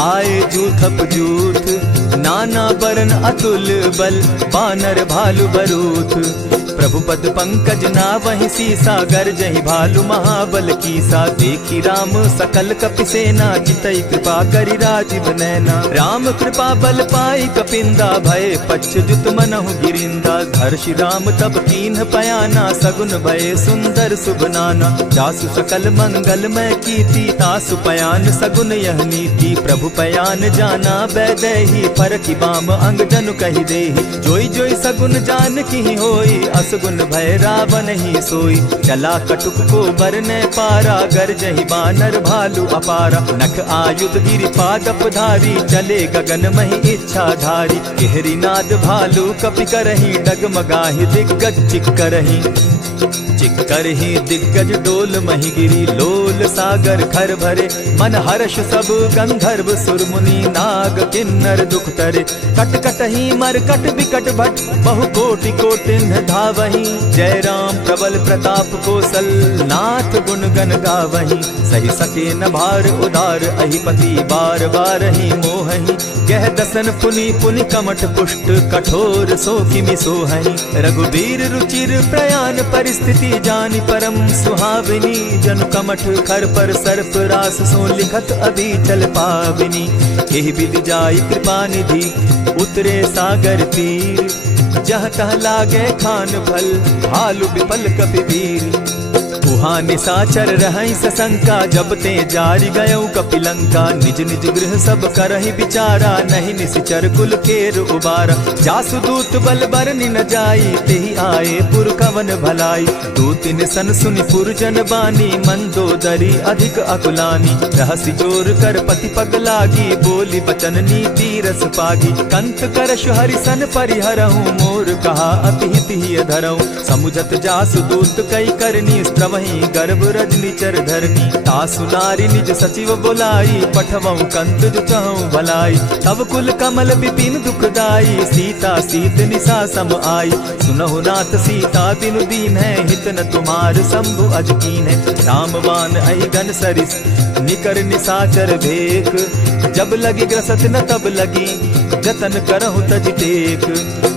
आए जूथप जूथ। नाना बरन अतुल बल, बानर भालु बरूथ। प्रभु पद पंकज नावहि सीसा, गरजहि भालु महाबल कीसा। देखी राम सकल कपि सेना, चितई कृपा करि राजीव नैना। राम कृपा बल पाई कपिंदा, भय पच्युत मनहु गिरिंदा। हर्षि राम तब कीन्ह पयाना, सगुन भय सुंदर शुभ नाना। जासु सकल मंगलमय कीर्ति, तासु पयान सगुन यह नीति। प्रभु पयान जाना बैदेही, फरकि बाम अंग जनु कहि देहि। जोई जोई सगुन जान की होई, असगुन भय रावण ही सोई। चला कटुक को बरने पारा, गरजहि बानर भालु अपारा। नख आयुध गिरि पादप धारी, चले गगन महि इच्छा धारी। केहरी नाद भालु कपि करहि, डगमगाहि दिग्गज चिक्करहि। चिक्कर ही दिग्गज डोल मही गिरी, लोल सागर खर भरे, मन हर्ष सब गंधर्व सुर मुनि, नाग किन्नर दुख तरे, कट कट ही मरकट विकट भट, बहु कोटि कोटिन्ह धावही, जय राम प्रबल प्रताप कौशल, नाथ गुण गण गावही, सही सके न भार उदार अहिपति, बार बार ही मोहही, कह दसन पुनि पुनि कमठ पुष्ट, कठोर सो किमि सोहहि, रघुबीर रुचिर प्रयाण परिस्थिति, जानि परम सुहाविनी, जनु कमठ खर पर सर्प रास, सो लिखत अभी चल पाविनी, एहि विधि जाई कृपा निधि, उतरे सागर तीर, जह तह लागे खान भल, भालु विपल कपिवीर, उहाँ निशाचर रहई सशंका, जब ते जारि गयौ कपिलंका, निज निज गृह सब करहि विचारा, नहीं निशिचर कुल केर उबारा, जासु दूत बल बरनि न जाई, तेहि आए पुर कवन भलाई, दूतिन सन सुनि पुरजन बानी, मंदोदरी अधिक अकुलानी, रहसि जोर कर पति पग लागी, बोली बचन नीति रस पागी, कंत करश हरि सन परिहरहु, मोर कहा अति हित ही धरहु, समुझत जासु दूत कई करनी, स्त्रवहि गर्भ रजनी चर धरनी, तासु नारी निज सचिव बोलाई, पठवऊ कंत जो चहु भलाई, तब कुल कमल विपिन दुखदाई, सीता सीत निशा सम आई, सुनहु नाथ सीता बिनु दीन है, हित न तुम्हार शंभु अज कीन है, रामवान अहि घन सरिस, निकर निशाचर भेक, जब लगी ग्रसत न तब लगी, जतन करहु तज टेक,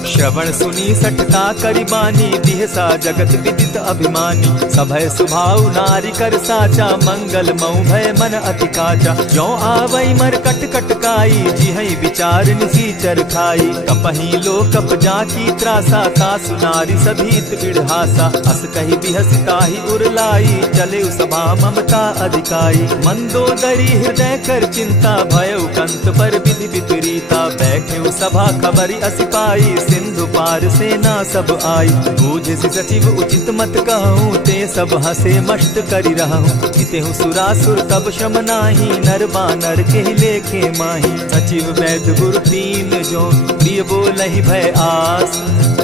श्रवण सुनी सठता करिबानी, दिहसा जगत विदित अभिमानी, सभय सुभाव नारी कर साचा, मंगल मऊ भय मन अति काचा, जो आवई मर कट कट काई, जिहई विचार निसीचर खाई, कपही लो कप जाकी त्रासा, तासु नारी सभीत बिढ़ासा, अस कही बिहसिता ही उरलाई, चले सभा ममता अधिकाई, मंदोदरी हृदय कर चिंता, भयउ कंत पर विधि विपरीता, बैठे सभा खबरी असिपाई, सिंधु पार सेना सब आई, बूझ सचिव उचित मत कहूँ, ते सब हसे मस्त करि रहूँ, जितेहु सुरासुर तब शम नाही, नर बानर के लेखे माही, सचिव वैद्य गुरु तीन जो, प्रिय बोलहि भय आस,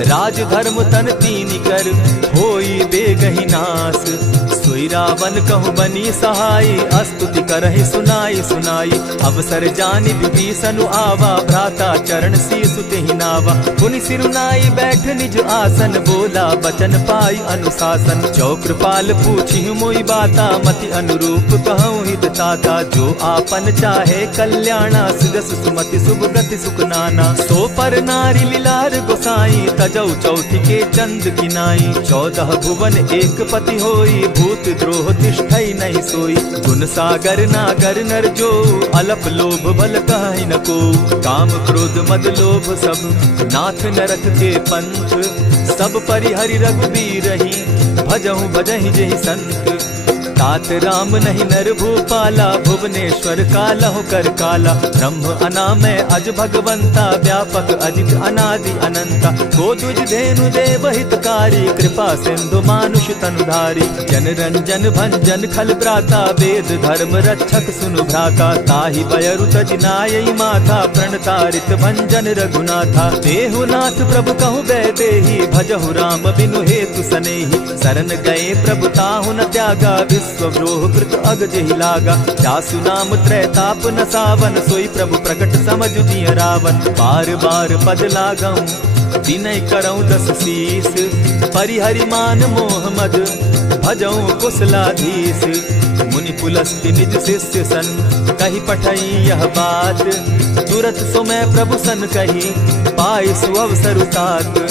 राज धर्म तन तीन कर, होई बेगहि नास, सोई रावण कहु बनी सहाई, अस्तुति करहि सुनाई सुनाई, अवसर जानि विभीषण आवा, भ्राता चरण शीसु तेहि नावा, पुनि सिरुनाई बैठ निज आसन, बोला बचन पाई अनुशासन, जो कृपाल पूछि मोई बाता, मति अनुरूप कहूँ हित ताता, जो आपन चाहे कल्याणा, सुजस सुमति शुभ गति सुख नाना, सो पर नारी लीलार गोसाई, तजौ चौथि के चंद किनाई, 14 भुवन एक पति होई, भूत द्रोह तिष्ठई नहीं सोई, गुण सागर नागर नर जो, अलप लोभ बल कहि न को, काम क्रोध मद लोभ सब, नाथ नरक के पंथ, सब परिहरि रघुबीरहि, भजहु भजहि जेहि संत, तात राम नहीं नर भूपाला, भुवनेश्वर कालहु कर काला, ब्रह्म अनामय अज भगवंता, व्यापक अजित अनादि अनंता, को तुझ धेनु देव हितकारी, कृपा सिंधु मानुष तनुधारी, जन रंजन भंजन खल भ्राता, वेद धर्म रक्षक सुनु भ्राता, ताहि बयरु तज नायई माथा, प्रणतारित भंजन रघुनाथा, देहु नाथ प्रभु कहु बैदेहि, भजहु राम बिनु हेतु सनेहि, शरण गए प्रभु ताहु न त्यागा, विश्वव्रोह कृत अग जेहि लागा, जासु नाम त्रैताप न सावन, सोई प्रभु प्रकट समझ जिय रावण, बार बार पद लागऊं, विनय करऊं 10 शीस, परिहरि मान मोह मद, भजऊं कुशलाधीश, मुनि पुलस्ति निज शिष्य सन, कही पठई यह बात, तुरत सो मैं प्रभु सन कही, पाई सुअवसर तात,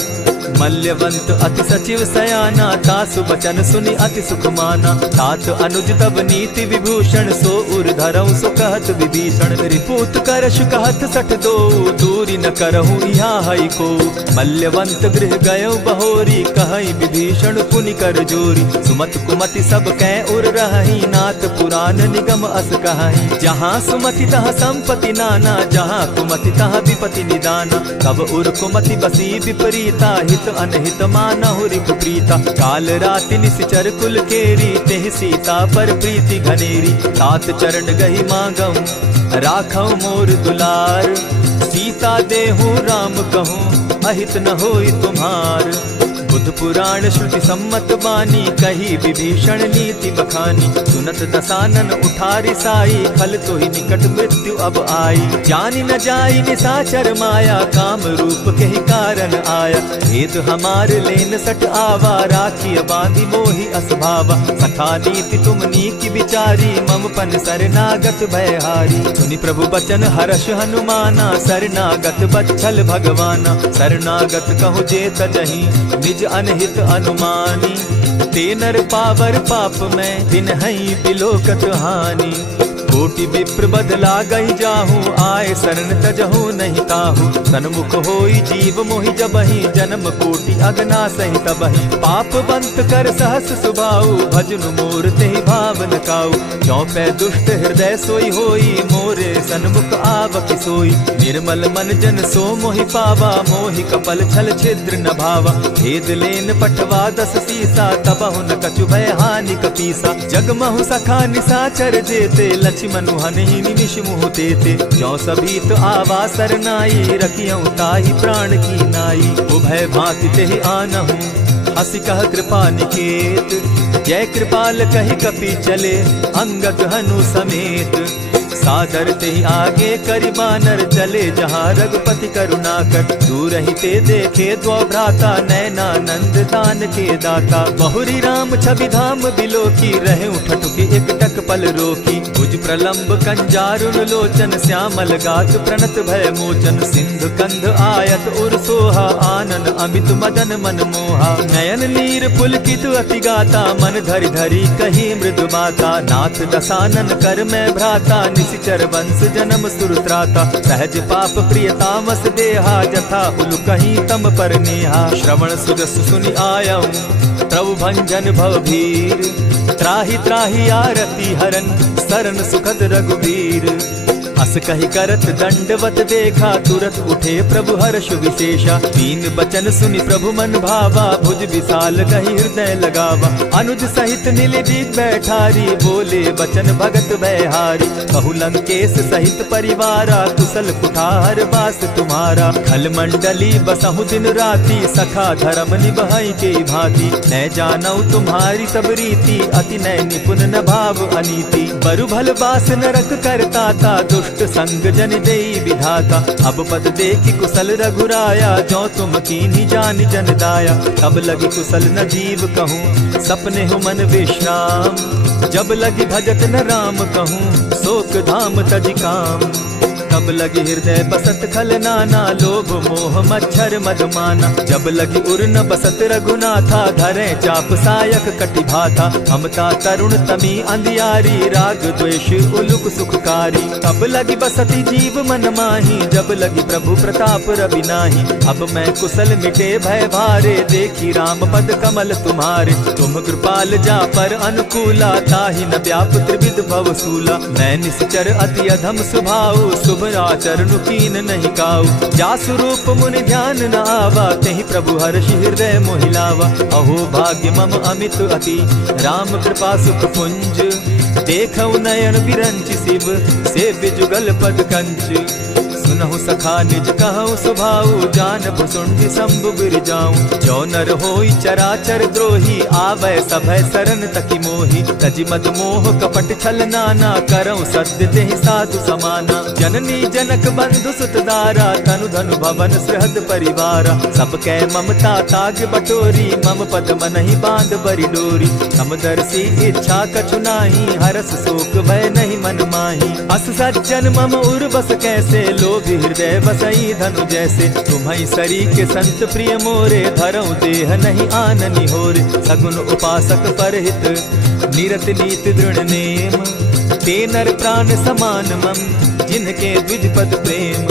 मल्यवंत अति सचिव सयाना, तासु बचन सुनि अति सुख माना, तात अनुज तब नीति विभूषण, सो उर धरऊ सो कहत विभीषण, रिपुत करश कहत सठ दो, दूरी न करहु यहाँ हई को, मल्यवंत गृह गयो बहोरी, कहई विभीषण पुनि कर जोरी, सुमत कुमति सब कै उर रहई, नाथ पुराण निगम अस कहई, जहाँ सुमति तहाँ संपत्ति नाना, जहाँ कुमति तहाँ विपति निदाना, तब उर कुमति बसी विपरीता, हित अनहित मानहु रिपु प्रीता, काल राति निशिचर कुल केरी, तेहि सीता पर प्रीति घनेरी, तात चरण गही मांगऊं, राखऊं मोर दुलार, सीता देहु राम कहूँ, अहित न होई तुम्हार, बुद्ध पुराण श्रुति सम्मत बानी, कही विभीषण नीति बखानी। सुनत दसानन उठारी साई, खल तो ही निकट मृत्यु अब आई। जानी न जाई निशाचर माया, काम रूप के ही कारण आया। भेद हमार लेन सट आवा, राखी बांधी मोहि असभावा। सखा नीति तुम नीति विचारी, मम पन शरणागत भयहारी। सुनि प्रभु बचन हर्ष हनुमाना, शरणागत बच्छल भगवाना। शरणागत कहु जे तजहि, निज अनहित अनुमानी। ते नर पावर पाप में, तिन्हई बिलोकत हानि। कोटि विप्र बदला गई जाहू, आए शरण तजहू नहीं ताहू। सन्मुख होई जीव मोहि जबहि, जन्म कोटि अगना सहि तबहि। पाप बंत कर सहस सुभाऊ, भजनु मोर तेहि भावन काऊ। चौपै दुष्ट हृदय सोई होई, मोरे सन्मुख आवक सोई। निर्मल मन जन सो मोहि पावा, मोहि कपल छल छिद्र न भावा। भेद लेन पटवा 10 सीसा, तबहु न कछु भय हानि कपीसा। जगमहु सखा निशाचर जेते, लक्ष्मणु हनहि निमिष मुह तेते। जो सभीत आवा सरनाई, रखियौ ताहि प्राण की नाई। उभय भांति तेहि आनहु, हसी कह कृपा निकेत। जय कृपाल कहि कपि चले, अंगद हनु समेत। सादर ते आगे करि बानर, चले जहाँ रघुपति करुणाकर। दूर ही ते देखे द्वौ भ्राता, नैनानंद दान के दाता। बहुरी राम छवि धाम बिलोकी, रहे उठटुकी एक टक पल रोकी। भुज प्रलंब कंजारुन लोचन, श्यामल गात प्रणत भय मोचन। सिंधु कंध आयत उर सोहा, आनन अमित मदन मन मोहा। नयन नीर पुलकित अति गाता, मन धरि धरि कही मृदु बाता। नाथ दसानन कर मैं भ्राता, निशिचर वंश जन्म सुरत्राता। सहज पाप प्रिय तामस देहा, जथा उलु कहीं तम पर नेहा। श्रवण सुजस सुनि आयऊ, प्रभु भंजन भवभीर। त्राहि त्राहि आरती हरन, सरन सुखद रघुबीर। अस कहि करत दंडवत देखा, तुरत उठे प्रभु हर्ष विशेषा। तीन बचन सुनि प्रभु मन भावा, भुज विशाल कहि हृदय लगावा। अनुज सहित नीलदीप बैठारी, बोले बचन भगत भयहारी। कहु लंकेश सहित परिवारा, कुशल कुठार बास तुम्हारा। खल मंडली बसहु दिन राति, सखा धर्म निभाई के भांति। न जानऊ तुम्हारी सब रीति, अति नय निपुण न भाव अनीति। बरु भल बास नरक करता था, दुष्ट संग जन देई विधाता। अब पद देखि कुशल रघुराया, जो तुम कीन्ही जानि जन दाया। तब लगी कुशल न जीव कहूँ, सपने हो मन विश्राम। जब लगी भजत न राम कहूँ, शोक धाम तज काम। तब लगी हृदय बसत खल नाना, लोभ मोह मच्छर मद माना। जब लगी उर न बसत रघुनाथा, धरे चाप सायक कटि भाथा। ममता तरुण तमी अंधियारी, राग द्वेष उलुक सुखकारी। तब लगी बसती जीव मन माही, जब लगी प्रभु प्रताप रवि नाही। अब मैं कुशल मिटे भय भारे, देखी राम पद कमल तुम्हारे। तुम कृपाल जा पर अनुकूला, ताहि न व्याप त्रिविध भवसूला। मैं निश्चर अति अधम स्वभाव, शुभ आचरण कीन नहीं काऊ। जासु रूप मुनि ध्यान न आवा, तेहि प्रभु हर्षि हृदय मोहिलावा। अहो भाग्य मम अमित अति, राम कृपा सुख पुंज। देखऊ नयन विरंचि शिव, सेव्य जुगल पद कंच। सुनहु सखा निज कहु सुभाऊ, जान भुसुंडि शंभु गिर जाऊं। जो नर होई चराचर द्रोही, आवे सभय शरण तकि मोहि। तजि मद मोह कपट छल नाना, करऊं सत्य तेहि साधु समाना। जननी जनक बंधु सुत दारा, तनु धनु भवन सृहद परिवारा। सब कै ममता ताग बटोरी, मम पद मनहि बांध बरि डोरी। समदर्शी इच्छा कछु नाही, हरस शोक भय नहीं मन माही। अस सज्जन मम उर बस कैसे, लोभी हृदय बसई धनु जैसे। तुम्हि सरी के संत प्रिय मोरे, धरऊं देह नहीं आननि होरे। सगुन उपासक परहित, निरत नीत दृढ़ नेम। ते नर प्राण समान मम, जिनके द्विज पद प्रेम।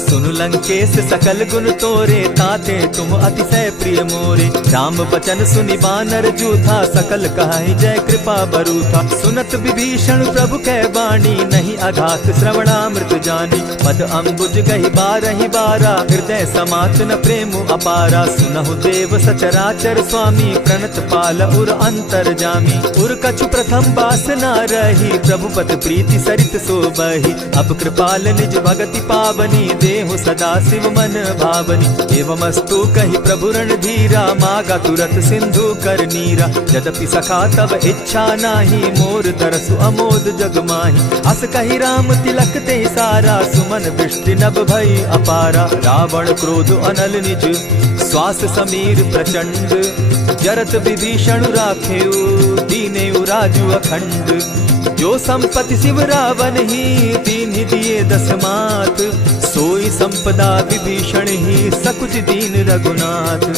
सुनु लंकेश सकल गुण तोरे, ताते तुम अतिशय प्रिय मोरे। राम बचन सुनि बानर जूथा, सकल कहाहि जय कृपा बरूथा। सुनत विभीषण प्रभु कै बाणी, नहीं अघात श्रवणामृत जानी। पद अम्बुज गहि बारहि बारा, हृदय समात न प्रेम अपारा। सुनहु देव सचराचर स्वामी, प्रणत पाल उर अंतर जामी। उर कछु प्रथम बास न रही, प्रभु पद प्रीति सरित सोबहि। अब कृपाल निज भगति पावनी, दे देहु सदा शिव मन भावनी। एवमस्तु कहि प्रभु रणधीरा, मागा तुरत सिंधु कर नीरा। यद्यपि सखा तब इच्छा नाही, मोर तरसु अमोद जग माही। अस कहि राम तिलक ते सारा, सुमन दृष्टि नभ भई अपारा। रावण क्रोध अनल निज, श्वास समीर प्रचंड। जरत विभीषण राखेउ, दीनेउ राजु अखंड। जो संपत्ति शिव रावण ही, दीन्हि दिए दस मात। सोई संपदा विभीषण ही, सकुच दीन रघुनाथ।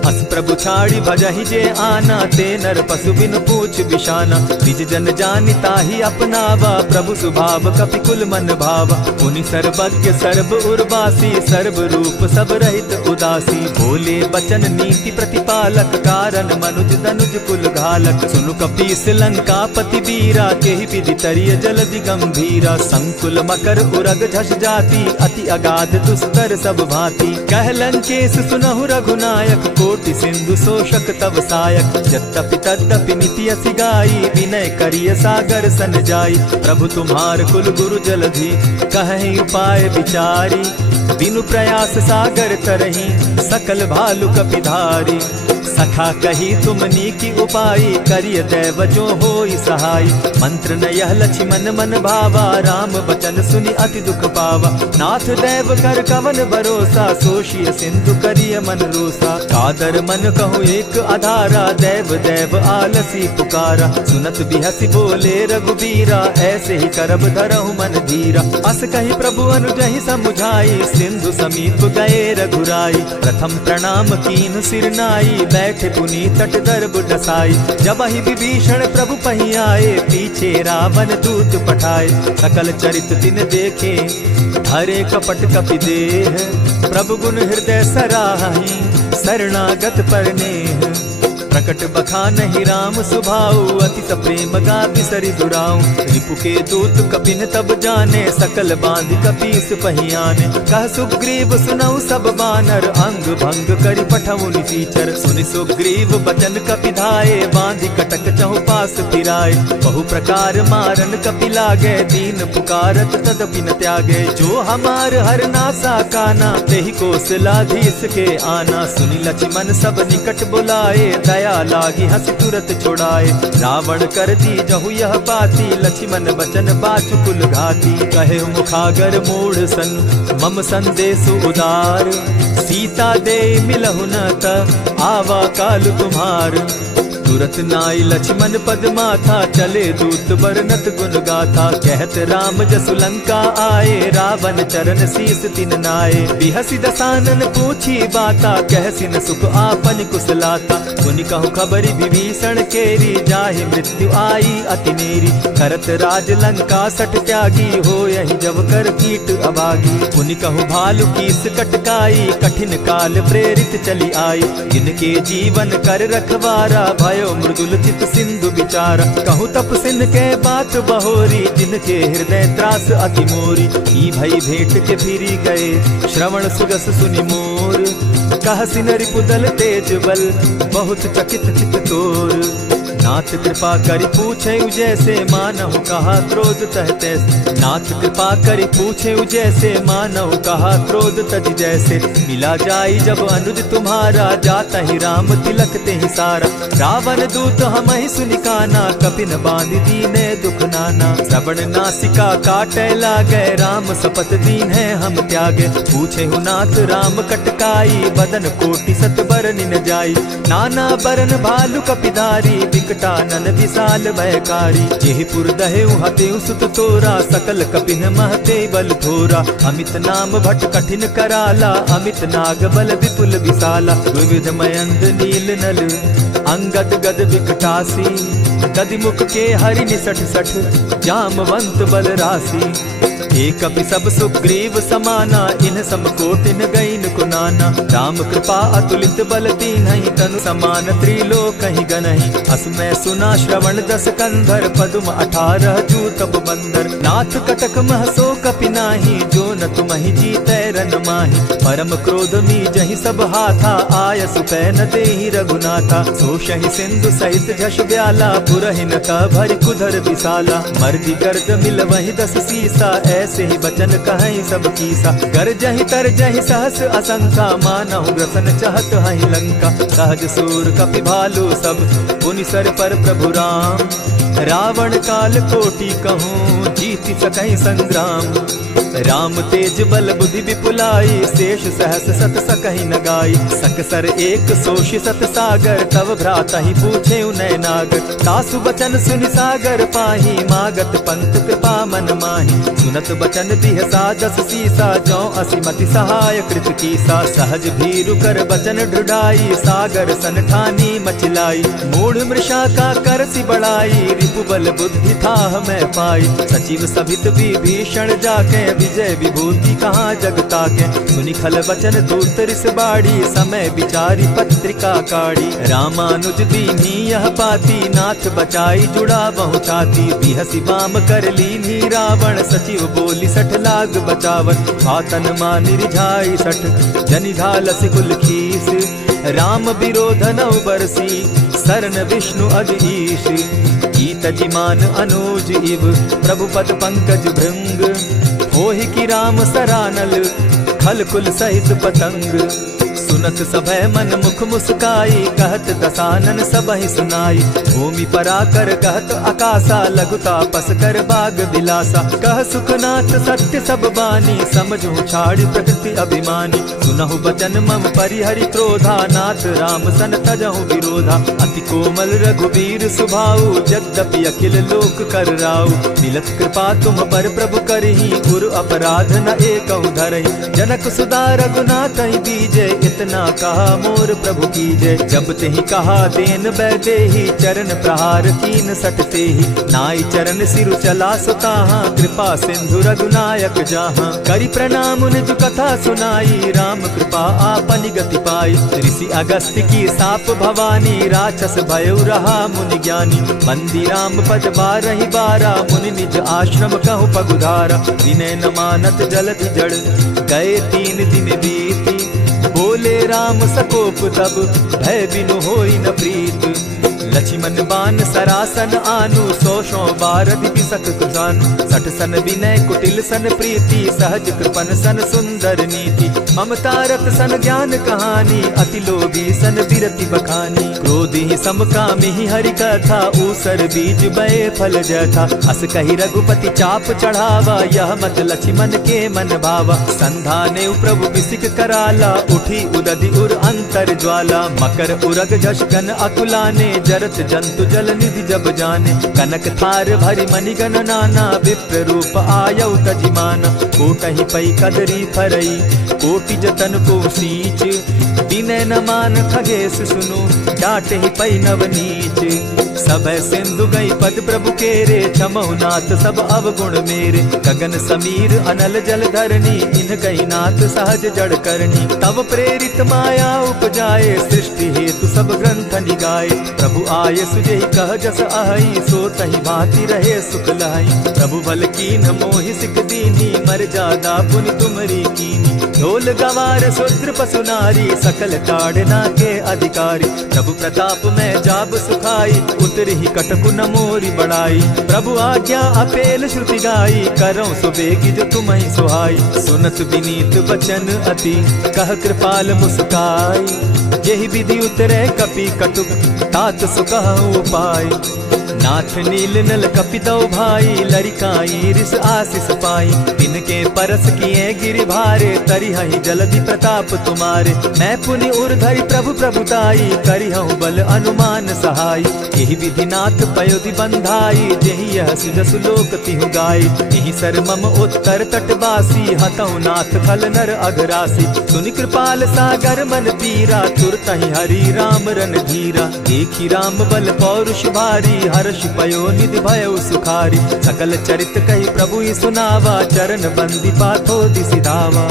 अस प्रभु छाड़ी भजहि जे आना, ते नर पशु बिन पूछ बिशाना। निज जन जानिता ही अपनावा, प्रभु स्वभाव कपि कुल मन भावा। पुनि सर्वज्ञ सर्व उर्वासी, सर्व रूप सब रहित उदासी। बोले बचन नीति प्रतिपालक, कारण मनुज दनुज कुल घालक। सुनु कपीस लंकापति वीरा, केहि विधि तरिय जलधि गंभीरा। संकुल मकर उरग झष जाति, अति अगाध दुस्तर सब भांति। कह लंकेश सुनहु रघुनायक, कोटि सिंधु शोषक तब सायक। यद्यपि तद्यपि नीति असि गाई, विनय करिय सागर सन जाई। प्रभु तुम्हार कुल गुरु जलधि, कहि उपाय विचारी। बिनु प्रयास सागर तरही, सकल भालु कपिधारी। सखा कही तुमनी की उपाय, करिय दैव जो होई सहाय। मंत्र न यह लक्ष्मण मन भावा, राम बचन सुनि अति दुख पावा। नाथ दैव कर कवन भरोसा, सोषिय सिंधु करिय मन रोसा। कादर मन कहूँ एक आधारा, दैव दैव आलसी पुकारा। सुनत बिहसी बोले रघुबीरा, ऐसे ही करब धरहु मन धीरा। अस कही प्रभु अनुजहि समुझाई, सिंधु समीप गए रघुराई। प्रथम प्रणाम कीन सिर नाई, बैठे पुनी तट दर्भ डसाई। जब ही विभीषण प्रभु पही आए, पीछे रावण दूत पठाए। सकल चरित तिन देखे, धरे कपट कपि देह। प्रभु गुण हृदय सराहि, शरणागत पर नेह। प्रकट बखानहि राम सुभाऊ, अति प्रेम गा बिसरि दुराऊ। रिपु के दूत कपिन तब जाने, सकल बांधि कपीस पहियाने। कह सुग्रीव सुनऊ सब बानर, अंग भंग करि पठऊ निसीचर। सुनि सुग्रीव बचन कपि धाये, बांधि कटक चहु पास फिराए। बहु प्रकार मारन कपि लागे, दीन पुकारत तदपि न त्यागे। जो हमार हर नासा काना, तेहि कौशलाधीश के आना। सुनि लक्ष्मण सब निकट बुलाए, दया लागी हंसी तुरत छुड़ाए। रावण कर दी जहु यह बाती, लक्ष्मण बचन बाचुकुल घाती। कहे मुखागर मूढ़ सन, मम संदेश उदार। सीता दे मिलहु न त, आवा काल तुम्हार। तुरत नाई लक्ष्मण पद माथा, चले दूत बरनत गुण गाथा। कहत राम जसु लंका आए, रावण चरण शीस तिन नाये। बिहसी दसानन पूछी बाता, कहसी न सुख आपन कुशलाता। सुनि कहु खबरी विभीषण केरी, जाहि मृत्यु आई अति नेरी। करत राज लंका सठ त्यागी, हो यही जब कर कीट अभागी। पुनि कहु भालु कीस कटकाई, कठिन काल प्रेरित चली आई। जिनके जीवन कर रखवारा, भय मृदुल चित सिंधु विचार। कहूँ तप सिंध के बात बहोरी, जिनके हृदय त्रास अति मोरी। ई भई भेंट के फिरी गए, श्रवण सुगस सुनि मोर। कह सिन रिपुदल तेज बल, बहुत चकित चित तोर। नाथ कृपा करि पूछे जैसे, मानहु कहा क्रोध तह तैसे। नाथ कृपा करि पूछे जैसे, मानहु कहा क्रोध तज जैसे। मिला जाई जब अनुज तुम्हारा, जाता ही राम तिलक ते ही सारा। रावण दूत हम ही सुनिकाना, कपिन बांध दीने दुख नाना। श्रवण नासिका काटे लागे, राम सपत दीन है हम त्यागे। पूछे हु नाथ राम कटकाई, बदन कोटि सत बरन न जाई। नाना बरन भालु कपिधारी, विकटानन विशाल भयकारी। जेहिपुर दहेउ हतेउ सुत तोरा, सकल कपिन महते बल थोरा। अमित नाम भट कठिन कराला, अमित नाग बल विपुल विशाला। विविध मयंद नील नल, अंगद गद विकटासी। गद मुख के हरि निसठ सठ, जामवंत बल राशि। एक कपि सब सुग्रीव समाना, इन सम कोटिन गईन कुनाना। राम कृपा अतुलित बल दीन्हि, तनु समान त्रिलोक ही गनहि। अस मैं सुना श्रवण दस कंधर, पदुम 18 जूतब बंदर। नाथ कटक महसो कपि नाही, जो न तुमहि जीतै रन माहि। परम क्रोध मी जहि सब हाथा, आय सुपै न देहि रघुनाथा। सोषहि सिंधु सहित झष ब्याला, पुरहि न भरि कुधर विशाला। मर्दि गर्द मिल वहि 10 सीसा, ऐसे ही बचन कहीं सब कीसा। कर जहि तर जहि सहस असंका, मानहु ग्रसन चहत हहि लंका। सहज सूर कपि भालु सब, पुनि सर पर प्रभु राम। रावण काल कोटि कहूँ, जीति सकहि संग्राम। राम तेज बल बुद्धि विपुलाई, शेष सहस सत सकहि न गाई। सकसर एक सोषि सत सागर, तव भ्राता ही पूछे उनय नागर। तासु बचन सुनि सागर पाही, मागत पंत कृपा मन माही। सुनत बचन दिह सादस सीसा, जौ असिमति सहाय कृत कीसा। सहज भीरु कर बचन ढुढ़ाई, सागर सन ठानी मचिलाई। मूढ़ मृषा का कर सी बढ़ाई, रिपु बल बुद्धि थाह मैं पाई। सचिव सभित विभीषण जाके, विजय विभूति कहाँ जगता के। सुनि खल वचन दूत रिस बाड़ी, समय विचारी पत्रिका काढ़ी। रामानुज दीनी यह पाती, नाथ बचाई जुड़ा बहु छाती। बिहसी बाम कर लीनी रावण, सचिव बोली सठ लाग बचावन। आतन मानि रिझाई सठ, जनि ढालसि कुल खीस। राम विरोध नौ बरसी, सरन विष्णु अज ईश। कीत जिमान अनुज इव, प्रभु पद पंकज भृंग। होहि की राम सरानल, खल कुल सहित पतंग। सुनत सभय मन मुख मुस्काई, कहत दसानन सबहि सुनाई। भूमि पराकर कहत आकाशा, लघु तापस कर बाग बिलासा। कह सुखनाथ सत्य सब बानी, समझू छाड़ प्रकृति अभिमानी। सुनहु बचन मम परिहरि क्रोधा, नाथ राम सन तजहु विरोधा। अति कोमल रघुबीर सुभाऊ, यद्यपि अखिल लोक कर राऊ। मिलत कृपा तुम पर प्रभु करही, गुरु अपराध न एकहु धरहि। जनक सुधा रघुनाथ दीजे, इतना कहा मोर प्रभु कीजय। जब तेहि कहा देन बैदेही, चरण प्रहार कीन सटते ही। नाई चरण सिरु चला सुताहा, कृपा सिंधु रघुनायक जाहा। करि प्रणाम निज कथा सुनाई, राम कृपा आपनि गति पाई। ऋषि अगस्त्य की साप भवानी, राक्षस भयउ रहा मुनि ज्ञानी। बंदी राम पद बारहि बारा, मुनि निज आश्रम कहु पगुधारा। विनय न मानत जलधि जड़, गए 3 दिन बीती। बोले राम सकोप तब, भय बिनु होई न प्रीत। लक्ष्मण बान सरासन आनु, 100 बारधि बिसक कृतानु। 60 सन विनय कुटिल सन प्रीति, सहज कृपन सन सुंदर नीति। ममता रत सन ज्ञान कहानी, अति लोभी सन बिरति बखानी। क्रोधी समकामी हरि कथा, ऊसर बीज बये फल जथा। अस कहि रघुपति चाप चढ़ावा, यह मत लक्ष्मण के मन भावा। संधाने प्रभु बिसिक कराला, उठी उदधि उर अंतर ज्वाला। मकर उरग झष गन अकुलाने, जरत जंतु जल निधि जब जाने। कनक थार भरि मणिगण नाना, विप्र रूप आयउ तजिमाना। कोटहि पै कदरी फरई, कोटि जतन को सींच। विनय न मान खगेश सुनु, डांटहि पै नव नीच। सब सिंधु गई पद प्रभु केरे, क्षमहु नाथ सब अवगुण मेरे। गगन समीर अनल जल धरनी, इन कही नाथ सहज जड़ करनी। तब प्रेरित माया उपजाए, सृष्टि हेतु सब ग्रंथ निगाए। प्रभु आये सुजेहि कह जस अहि, सो तहि भांति रहे सुख लहि। प्रभु बल कीन मोहि सिख दीनी, मर जादा पुनि तुमरी कीनी। ढोल गवार शूद्र पशु नारी, सकल ताड़ना के अधिकारी। प्रभु प्रताप में जाब सुखाई, उतरहि कटकु न मोरी बड़ाई। प्रभु आज्ञा अपेल श्रुति गाई, करऊं सुबेगी जो तुम्हि सुहाई। सुनत विनीत बचन अति, कह कृपाल मुस्काई। जेहि विधि उतरे कपि कटुक, तात सुकहु उपाय। नाथ नील नल कपितौ भाई, लरिकाई रिस आशीष पाई। तिनके परस किए गिरि भारे, तरिहहि जलधि प्रताप तुम्हारे। मैं पुनि उर्धरि प्रभु प्रभुताई, करिहउँ बल अनुमान सहाय। एहि विधि नाथ पयोधि बंधाई, जेहि यह सुजसु लोक तिहु गाई। एहि सर मम उत्तर तटवासी, हतौ नाथ खल नर अघरासी। सुनि कृपाल सागर मन पीरा, तुरतहि हरि राम रन धीरा। देखि राम बल पौरुष भारी, हर्ष पयो निधि भयउ सुखारी। सकल चरित कहि प्रभु ही सुनावा, चरण बंदी पाथो दिसि धावा।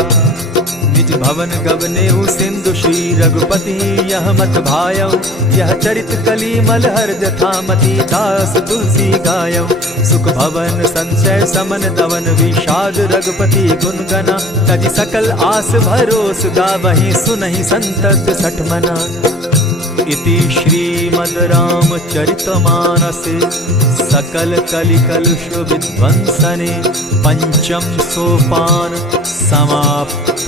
निज भवन गवनेउ सिंधु श्री रघुपति, यह मत भायउ। यह चरित कली मलहर जथामति, दास तुलसी गायउ। सुख भवन संशय समन दवन, विषाद रघुपति गुण गना। तजि सकल आस भरोस, गावहि सुनहि संतत सठ मना। इति श्रीमद् रामचरितमानसे सकल कलिकलुष विध्वंसने पंचम सोपान समाप्त।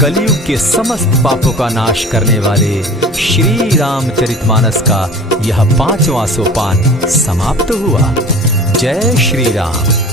कलयुग के समस्त पापों का नाश करने वाले श्री रामचरितमानस का यह 5वां सोपान समाप्त हुआ। जय श्री राम।